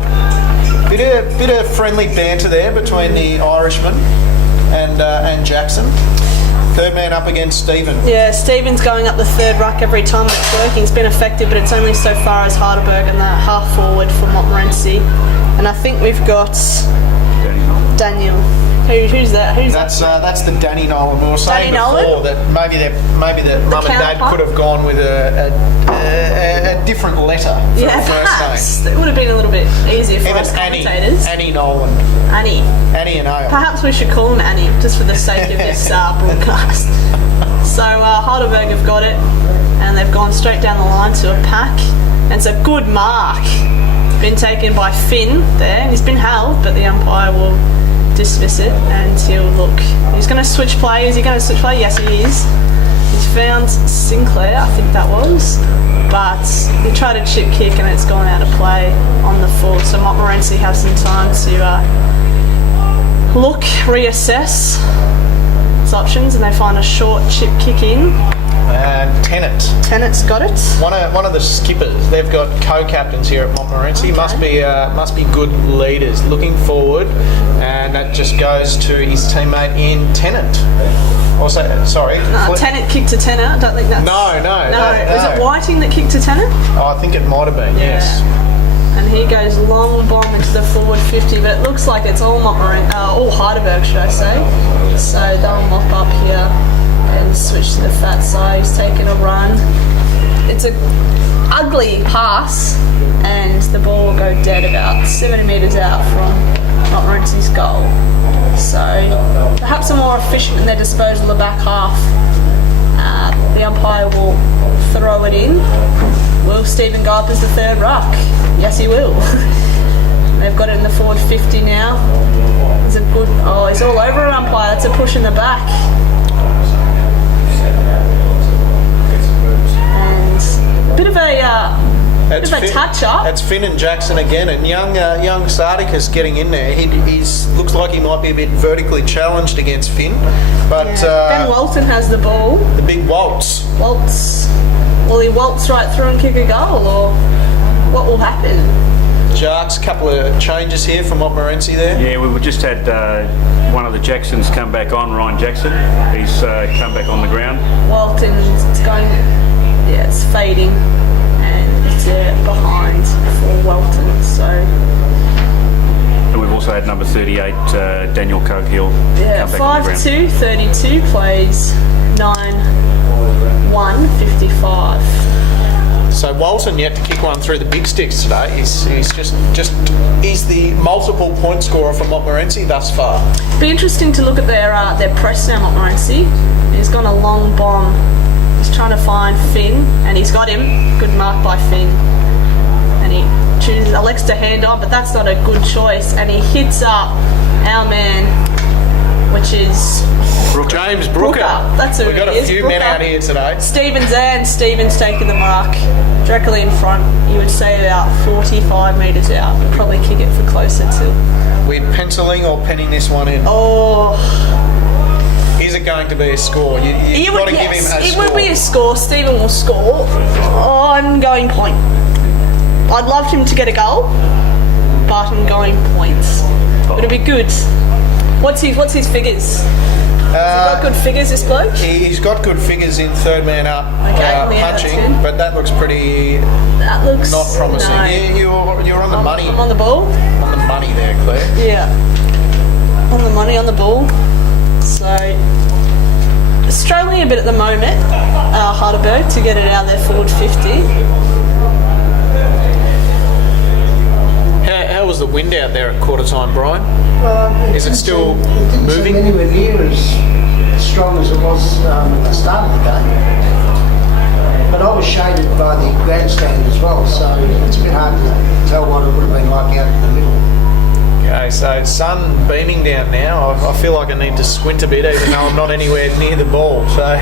Bit of friendly banter there between the Irishman and Jackson. Third man up against Stephen. Yeah, Stephen's going up the third ruck every time it's working. It's been effective, but it's only so far as Heidelberg and the half forward for Montmorency. And I think we've got Daniel. Who's that? That's the Danny Nolan. We were saying Danny before Nolan? that maybe that mum and dad could have gone with a different letter for Yeah, the first perhaps. name. It would have been a little bit easier for Even us commentators. Annie Nolan. Annie. Annie and Ale. Perhaps we should call him Annie, just for the sake of this broadcast. So Heidelberg have got it, and they've gone straight down the line to a pack. And it's a good mark. Been taken by Finn there, and he's been held, but the umpire will dismiss it, and he'll look. He's going to switch play. Is he going to switch play? Yes, he is. He's found Sinclair, I think that was, but he tried a chip kick and it's gone out of play on the full. So Montmorency have some time to look, reassess his options, and they find a short chip kick in. And Tennant's got it. One of the skippers. They've got co-captains here at Montmorency. Okay. Must be good leaders. Looking forward, and that just goes to his teammate in Tennant. Also, sorry. Tennant kicked to Tennant. I don't think that's. No. Was it Whiting that kicked to Tennant? Oh, I think it might have been. Yeah. Yes. And he goes long bomb into the forward 50, but it looks like it's all all Heidelberg, should I say. So they'll mop up here and switch to the fat side. He's taking a run. It's a ugly pass, and the ball will go dead about 70 metres out from Montmorency's goal. So perhaps they're more efficient in their disposal of the back half. The umpire will throw it in. Will Stephen go up as the third ruck? Yes, he will. They've got it in the forward 50 now. He's he's all over an umpire. That's a push in the back. And a bit of a touch-up. That's Finn and Jackson again, and young Sardikas getting in there. He looks like he might be a bit vertically challenged against Finn, but Ben Walton has the ball. The big waltz. Will he waltz right through and kick a goal, or what will happen? Jarks, couple of changes here from Montmorency there. Yeah, we've just had one of the Jacksons come back on, Ryan Jackson. He's come back on the ground. Walton's going, it's fading, and it's behind for Walton, so. And we've also had number 38, Daniel Coghill, come back on the ground. 5'2", 32, plays 9'1", 55. So Walton yet to kick one through the big sticks today. He's the multiple point scorer for Montmorency thus far. Be interesting to look at their press now, Montmorency. He's gone a long bomb. He's trying to find Finn, and he's got him. Good mark by Finn. And he elects to hand on, but that's not a good choice. And he hits up our man, which is James Brooker. That's who We've got he a is. few Brooker. men out here today. Stevens taking the mark directly in front. You would say about 45 metres out. Probably kick it for closer to. We're penciling or penning this one in. Oh. Is it going to be a score? You've got to give him a score. It would be a score. Stephen will score. I'm going point. I'd love him to get a goal, but I'm going points. It'll be good. What's his figures? Got good figures, this bloke. He's got good figures in third man up Okay, yeah, punching, that's good. but that looks pretty That looks not promising. No. You're on the money. I'm on the ball. On the money there, Claire. Yeah. On the money, on the ball. So, struggling a bit at the moment, Heidelburg, to get it out there forward 50. How was the wind out there at quarter time, Brian? Is it still moving? It didn't seem anywhere near as strong as it was at the start of the game. But I was shaded by the grandstand as well, so it's a bit hard to tell what it would have been like out in the middle. Okay, so sun beaming down now. I feel like I need to squint a bit even though I'm not anywhere near the ball. So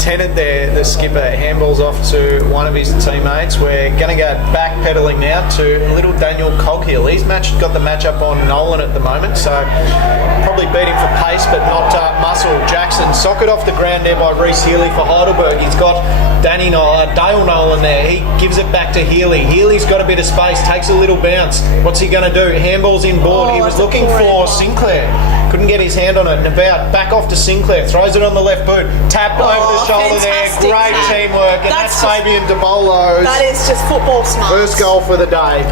Tennant there, the skipper, handballs off to one of his teammates. We're going to go backpedaling now to little Daniel Coghill. He's got the match up on Nolan at the moment, so probably beat him for pace but not muscle. Jackson socket off the ground there by Reece Healy for Heidelberg. He's got Dale Nolan there. He gives it back to Healy. Healy's got a bit of space, takes a little bounce. What's he going to do? Handballs in board. He was looking for Sinclair. Couldn't get his hand on it. And about back off to Sinclair. Throws it on the left boot. Tap over the shoulder there. fantastic Great tap. teamwork. And that's That's just- Fabian DeBolo's That is just football smart. first goal for the day.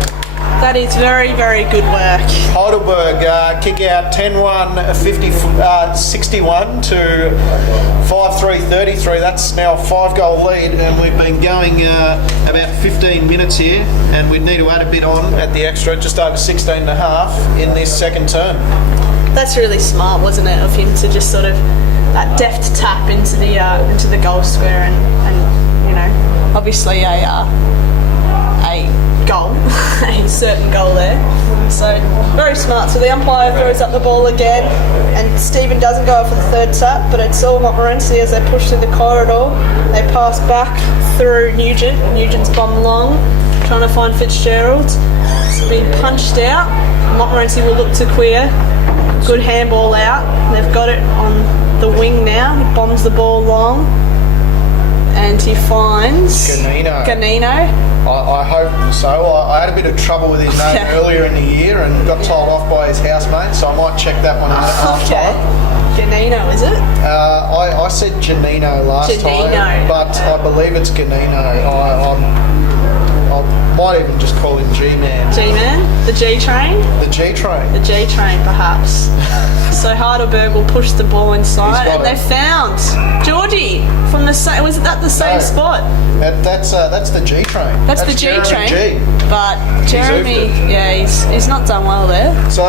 That is very, very good work. Heidelberg kick out 10-1, 61 to 5-3-33. That's now a 5-goal lead, and we've been going about 15 minutes here, and we'd need to add a bit on at the extra, just over 16 and a half in this second term. That's really smart, wasn't it, of him to just sort of that deft tap into the goal square and you know, obviously a goal, a certain goal there. So very smart. So the umpire throws up the ball again, and Stephen doesn't go for the third tap, but it's all Montmorency as they push through the corridor. They pass back through Nugent. Nugent's bomb long, trying to find Fitzgerald. It's been punched out. Montmorency will look to clear. Good handball out. They've got it on the wing now. He bombs the ball long, and he finds Ganino. I hope so. I had a bit of trouble with his name earlier in the year and got told off by his housemate, so I might check that one out at half time. Ganino, is it? I said Janino last time, but I believe it's Ganino. I might even just call him G-Man. G-Man? The G-Train? The G-Train. The G-Train, perhaps. So Heidelberg will push the ball inside, and they found Georgie from the same. Was that the same spot? That's the G-Train. That's the G-Train. G. But Jeremy, he's not done well there. So,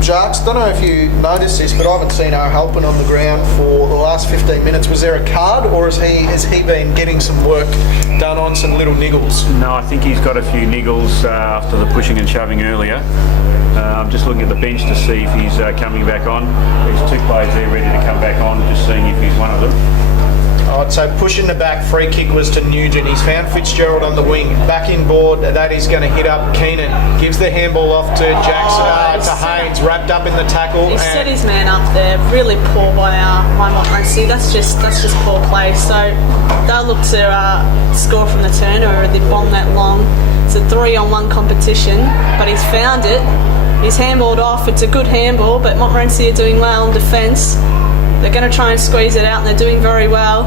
Jarks, don't know if you noticed this, but I haven't seen O'Halpin on the ground for the last 15 minutes. Was there a card, or has he been getting some work done on some little niggles? No, I think he's got a few niggles after the pushing and shoving earlier. I'm just looking at the bench to see if he's coming back on. There's two players there ready to come back on, just seeing if he's one of them. Alright, so pushing the back, free kick was to Nugent. He's found Fitzgerald on the wing. Back in board, that is going to hit up Keenan. Gives the handball off to Jackson, to Haynes, wrapped up in the tackle. He set his man up there. Really poor by Montmorency. That's just poor play. So they'll look to score from the turnover. They bomb that long. It's a 3-on-1 competition, but he's found it. He's handballed off. It's a good handball, but Montmorency are doing well in defence. They're going to try and squeeze it out, and they're doing very well.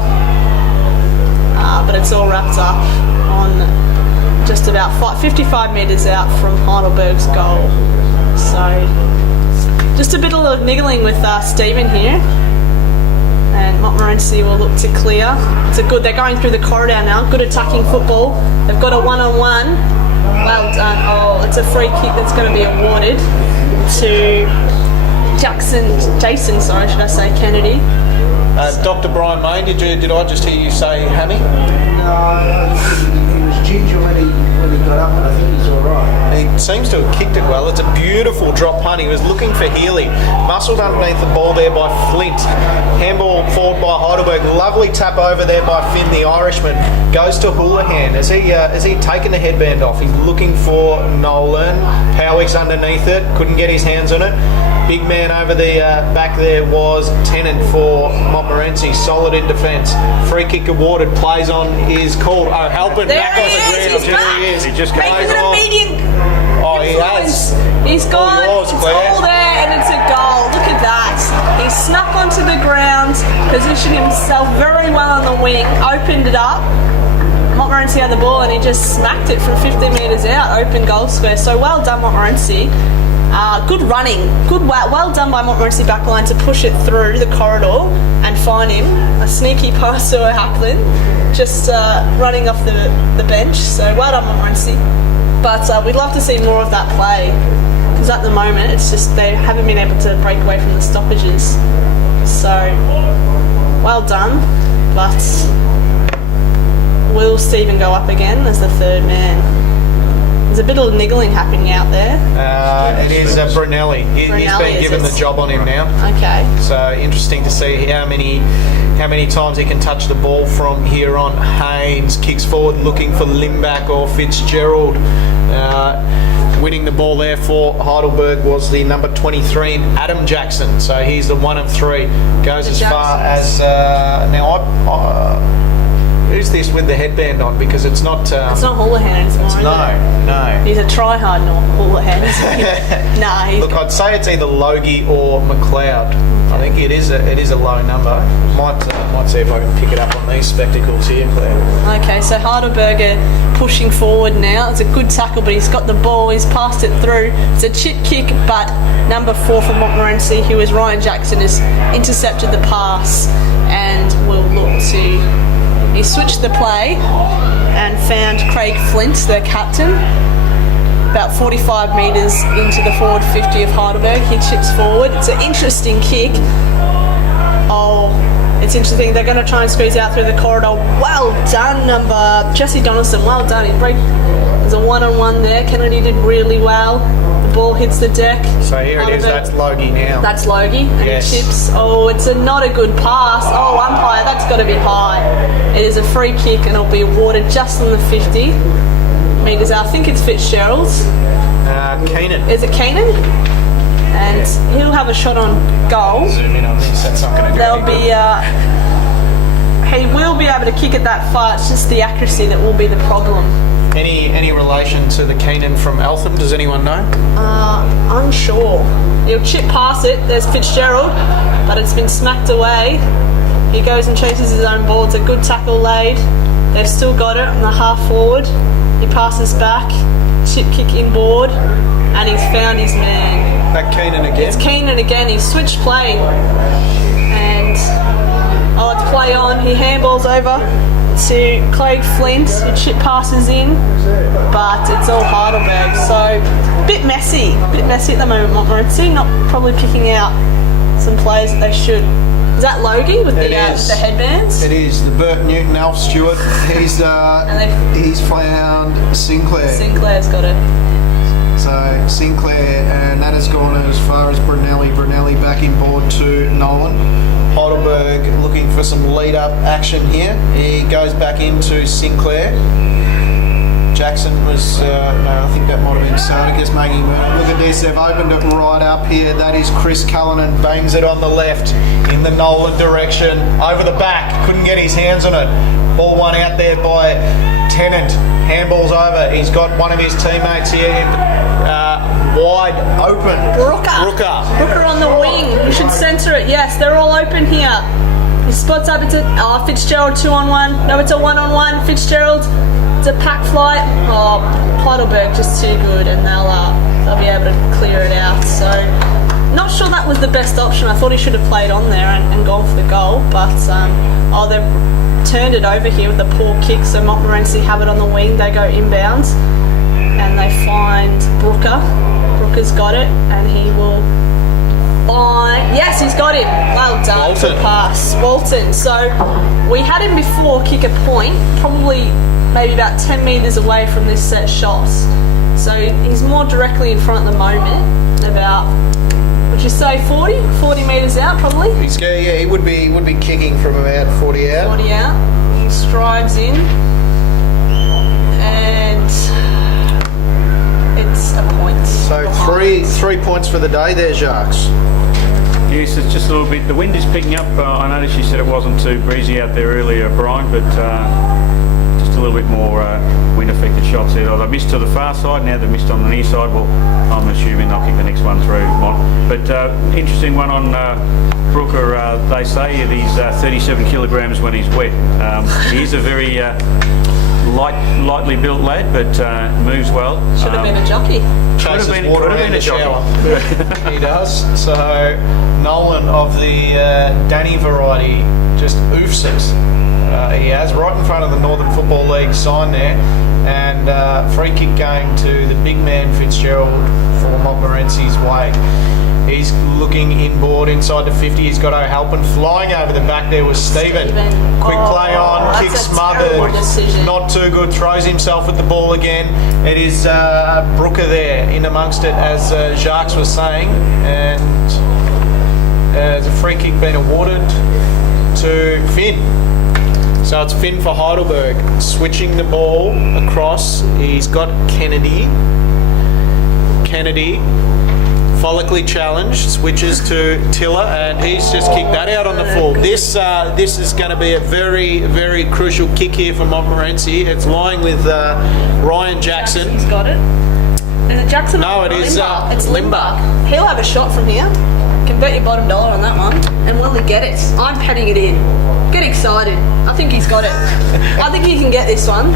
But it's all wrapped up on just about 55 metres out from Heidelberg's goal. So just a bit of niggling with Stephen here. And Montmorency will look to clear. They're going through the corridor now. Good attacking football. They've got a 1-on-1. Well done. Oh, it's a free kick that's going to be awarded to Jason, should I say, Kennedy. Dr. Brian Main, did I just hear you say Hammy? No, he was ginger when he got up, but I think he's all right. He seems to have kicked it well. It's a beautiful drop punt. He was looking for Healy. Muscled underneath the ball there by Flint. Handball forward by Heidelberg. Lovely tap over there by Finn, the Irishman. Goes to Houlihan. Has he taken the headband off? He's looking for Nolan. Howick's underneath it. Couldn't get his hands on it. Big man over the back there was Tennant for Montmorency. Solid in defence. Free kick awarded. Plays on is called O'Halpin. There Back on the ground. He's back. He is. He just Making goes an on. immediate Oh, he has. He's gone. yours, It's Claire. all there, and it's a goal. Look at that. He's snuck onto the ground, positioned himself very well on the wing, opened it up. Montmorency had the ball and he just smacked it from 15 metres out, open goal square. So well done, Montmorency. Good running, well done by Montmorency backline to push it through the corridor and find him. A sneaky pass to Hackland, just running off the bench. So well done, Montmorency. But we'd love to see more of that play, because at the moment it's just they haven't been able to break away from the stoppages. So well done, but will Stephen go up again as the third man? There's a bit of niggling happening out there. It is Brunelli. He's been given the job on him now. Okay. So interesting to see how many times he can touch the ball from here on. Haynes kicks forward looking for Limback or Fitzgerald. Winning the ball there for Heidelberg was the number 23, Adam Jackson. So he's the 1 of 3. Goes as far as who's this with the headband on? Because it's not. It's not Houlihan anymore. No. He's a try-hard, not Houlihan. Nah. Look, I'd say it's either Logie or McLeod. I think it is a low number. Might see if I can pick it up on these spectacles here, Claire. Okay, so Heidelberg are pushing forward now. It's a good tackle, but he's got the ball. He's passed it through. It's a chip kick, but number 4 for Montmorency, who is Ryan Jackson, has intercepted the pass and will look to. He switched the play and found Craig Flint, their captain, about 45 metres into the forward 50 of Heidelberg. He chips forward. It's an interesting kick. It's interesting. They're going to try and squeeze out through the corridor. Well done, number Jesse Donaldson. Well done. There's a one-on-one there. Kennedy did really well. The ball hits the deck. So here it is. That's Logie now. That's Logie. And yes. He chips. It's not a good pass. Umpire, that's got to be high. It is a free kick and it'll be awarded just on the 50 metres out. I think it's Fitzgerald's. Keenan. Is it Keenan? And he'll have a shot on goal. Zoom in on this. That's not going to do he will be able to kick it that far. It's just the accuracy that will be the problem. Any relation to the Keenan from Eltham? Does anyone know? Unsure. He'll chip past it. There's Fitzgerald, but it's been smacked away. He goes and chases his own ball. It's a good tackle laid. They've still got it on the half forward. He passes back, chip kick inboard, and he's found his man. That Keenan again? It's Keenan again. He switched play. And it's play on. He handballs over to Craig Flint, who chip passes in, but it's all Heidelberg. So, bit messy at the moment, Montmorency, not probably picking out some players that they should. Is that Logie with the headbands? It is. The Bert Newton, Alf Stewart. He's found Sinclair. Sinclair's got it. So Sinclair, and that has gone as far as Brunelli. Brunelli back in board to Nolan. Heidelberg looking for some lead-up action here. He goes back into Sinclair. Jackson was, I think that might have been Sardikas making him. Look at this, they've opened it right up here. That is Chris Cullinan, bangs it on the left in the Nolan direction. Over the back, couldn't get his hands on it. Ball one out there by Tennant. Handball's over. He's got one of his teammates here wide open. Brooker on the wing. You should centre it. Yes, they're all open here. He spots up. It's a Fitzgerald 2-on-1. No, it's a 1-on-1. Fitzgerald. It's a pack flight. Heidelberg just too good, and they'll be able to clear it out. So, not sure that was the best option. I thought he should have played on there and gone for the goal, but they've turned it over here with a poor kick. So Montmorency have it on the wing. They go inbounds, and they find Brooker. Brooker's got it, and he will find. Yes, he's got it. Well done. Walton. Good pass, Walton. So we had him before kick a point, probably maybe about 10 metres away from this set shot. So he's more directly in front at the moment, about, would you say 40 metres out probably? He would be kicking from about 40 out. 40 out. He strides in, and it's a point. So three points for the day there, Jacques. Yes, it's just a little bit. The wind is picking up. I noticed you said it wasn't too breezy out there earlier, Brian, but just a little bit more wind-affected shots there. They missed to the far side, now they've missed on the near side. Well, I'm assuming they'll kick the next one through, Mont. But interesting one on Brooker. They say that he's 37 kilograms when he's wet. He is a very lightly built lad, but moves well. Should have been a jockey. Chases Could have water been in a the shower. jockey. He does. So Nolan of the Danny variety just oofs it. He has right in front of the Northern Football League sign there, and free kick going to the big man Fitzgerald for Montmorency's way. He's looking inboard inside the 50. He's got O'Halpin flying over the back. There was Stephen. Quick play on, kick smothered. Not too good. Throws himself at the ball again. It is Brooker there in amongst it, as Jacques was saying, and there's a free kick being awarded to Finn. So it's Finn for Heidelberg, switching the ball across. He's got Kennedy, follically challenged, switches to Tiller, and he's just kicked that out on the full. This is going to be a very, very crucial kick here for Montmorency. It's lying with Ryan Jackson. He's got it. Is it Jackson? No, it is It's Limber. He'll have a shot from here. Can bet your bottom dollar on that one. And will he get it? I'm petting it in. Get excited. I think he's got it. I think he can get this one.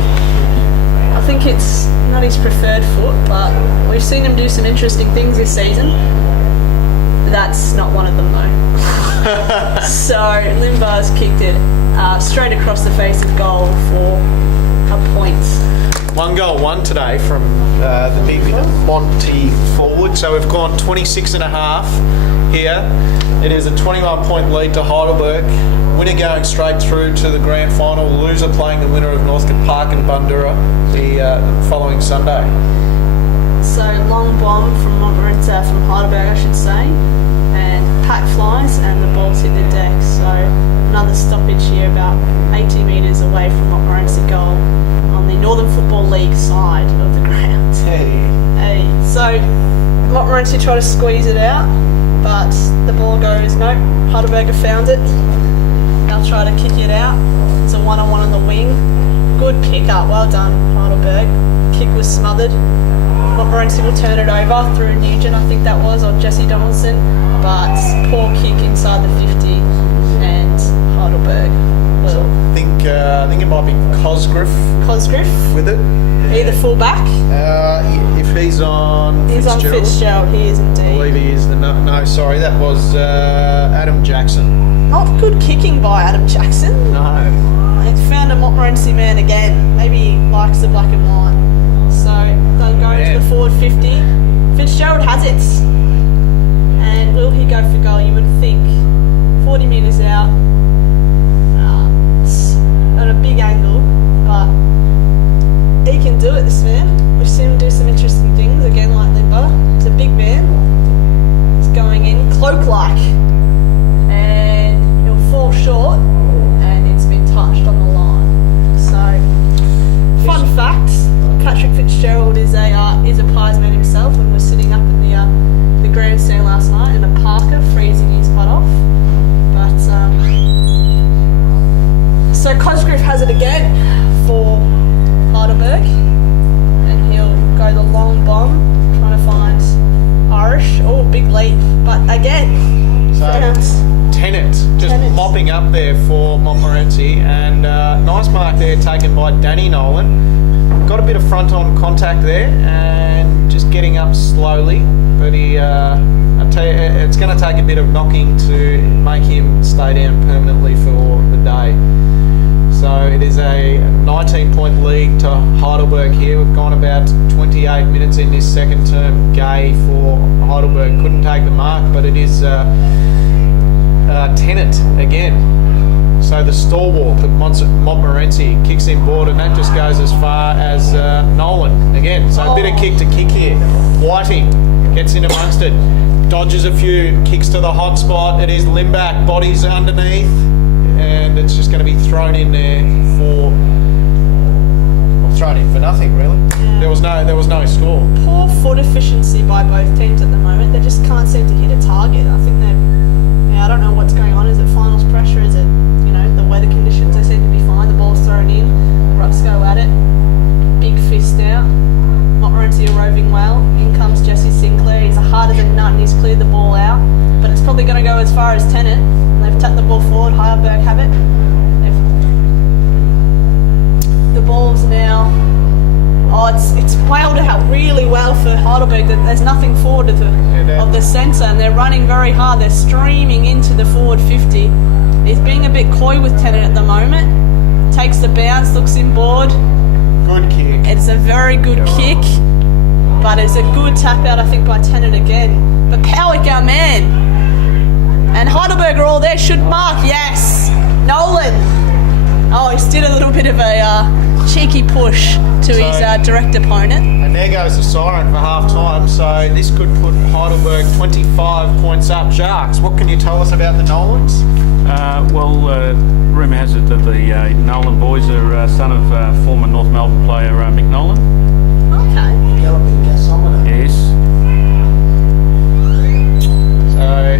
I think it's not his preferred foot, but we've seen him do some interesting things this season. That's not one of them though. So Limbar's kicked it straight across the face of goal for a point. 1 goal, 1 today from the big Monty forward. So we've gone 26.5 here. It is a 21-point lead to Heidelberg. Winner going straight through to the grand final. Loser playing the winner of Northcote Park and Bundoora the following Sunday. So long bomb from Montmorency, from Heidelberg, I should say, and pack flies and the balls hit the deck. So another stoppage here, about 80 metres away from Montmorency goal on the Northern Football League side of the ground. Hey. So Montmorency try to squeeze it out, but the ball goes nope. Heidelberg have found it. They'll try to kick it out. It's a one-on-one on the wing. Good pick up, well done, Heidelberg. Kick was smothered. Montmorency will turn it over through Nugent, I think that was, or Jesse Donaldson. But poor kick inside the 50, and Heidelberg will. I think it might be Cosgriff with it. Either full-back. If he's on He's on Fitzgerald, he is I indeed. believe he is. No, sorry, that was Adam Jackson. Not good kicking by Adam Jackson. No. He found a Montmorency man again. Maybe he likes the black and white. So they'll go to the forward 50. Fitzgerald has it. And will he go for goal? You would think. 40 metres out. It's at a big angle, but he can do it, this man. We've seen him do some interesting things, again like Limber. He's a big man. He's going in cloak-like. And he'll fall short, and it's been touched on the line. So, fun fact, Patrick Fitzgerald is a prize man himself, and was sitting up in the grandstand last night in a Parker, freezing his butt off. But, so Cosgriff has it again for Heidelberg, and he'll go the long bomb, trying to find Irish. Oh, big leap, but again, Tennant just mopping up there for Montmorency, and nice mark there taken by Danny Nolan. Got a bit of front-on contact there, and just getting up slowly, but I tell you, it's going to take a bit of knocking to make him stay down permanently for the day. So it is a 19-point lead to Heidelberg here. We've gone about 28 minutes in this second term. Gay for Heidelberg. Couldn't take the mark, but it is Tennant again. So the stalwart of Montmorency kicks in board, and that just goes as far as Nolan again. So a bit of kick to kick here. Whiting gets in amongst it. Dodges a few, kicks to the hot spot. It is Limback, bodies underneath. And it's just going to be thrown in there for, thrown in for nothing really. Yeah. There was no score. Poor foot efficiency by both teams at the moment. They just can't seem to hit a target. I think I don't know what's going on. Is it finals pressure? Is it the weather conditions? They seem to be fine. The ball's thrown in. Rucks go at it. Heidelberg that there's nothing forward of the centre, and they're running very hard. They're streaming into the forward 50. He's being a bit coy with Tennant at the moment. Takes the bounce, looks inboard. Good kick. It's a very good kick, but it's a good tap out, I think, by Tennant again. But Powick, our man, and Heidelberg are all there. Should mark, yes. Nolan. Oh, he's did a little bit of a cheeky push to his direct opponent. And there goes the siren for half time, so this could put Heidelberg 25 points up. Sharks, what can you tell us about the Nolans? Rumour has it that the Nolan boys are son of former North Melbourne player Mick Nolan. Okay. Galloping gasometer. Yes. So,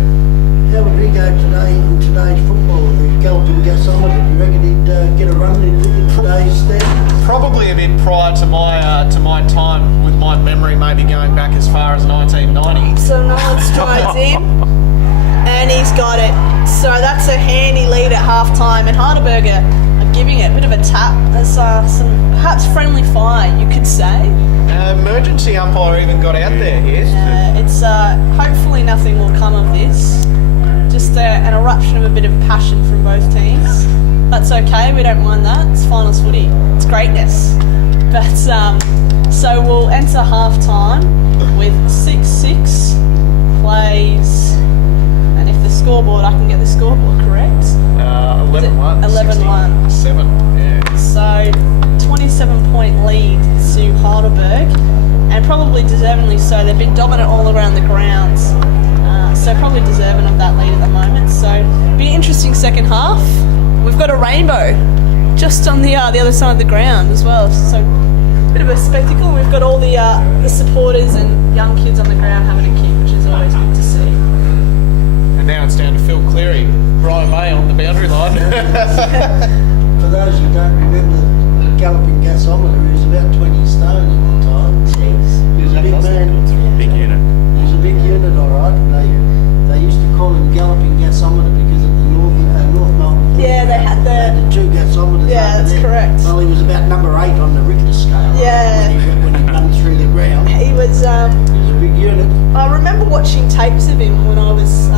How would he go today in today's football? The galloping gasometer. Do you reckon he'd get a run in today's stand? probably a bit prior to my time, with my memory maybe going back as far as 1990. So Nolan strides in, and he's got it. So that's a handy lead at half time, and Heidelberg are giving it a bit of a tap. There's some perhaps friendly fire, you could say. Emergency umpire even got out there, yes. It's hopefully nothing will come of this. Just an eruption of a bit of passion from both teams. That's okay, we don't mind that. It's finals footy. It's greatness. But so we'll enter half time with 6-6 plays. And if the scoreboard, I can get the scoreboard correct. 11-1. 11-1. 7, yeah. So 27-point lead to Heidelberg, and probably deservingly so. They've been dominant all around the grounds, so probably deserving of that lead at the moment. So be an interesting second half. We've got a rainbow just on the other side of the ground as well, so bit of a spectacle. We've got all the supporters and young kids on the ground having a kick, which is always good to see. And now it's down to Phil Cleary, Brian May on the boundary line. For those who don't remember, the galloping gasometer, he was about 20 stone at the time. Jeez. He was a big man. Big unit. He was a big unit, all right. And they used to call him galloping gasometer because at the North Melbourne. Yeah, they had the two gasometers. Yeah, over that's there. correct. Well, he was about number 8 on the Richter scale. Yeah. When he ran through the ground. He was. He was a big unit. I remember watching tapes of him when I was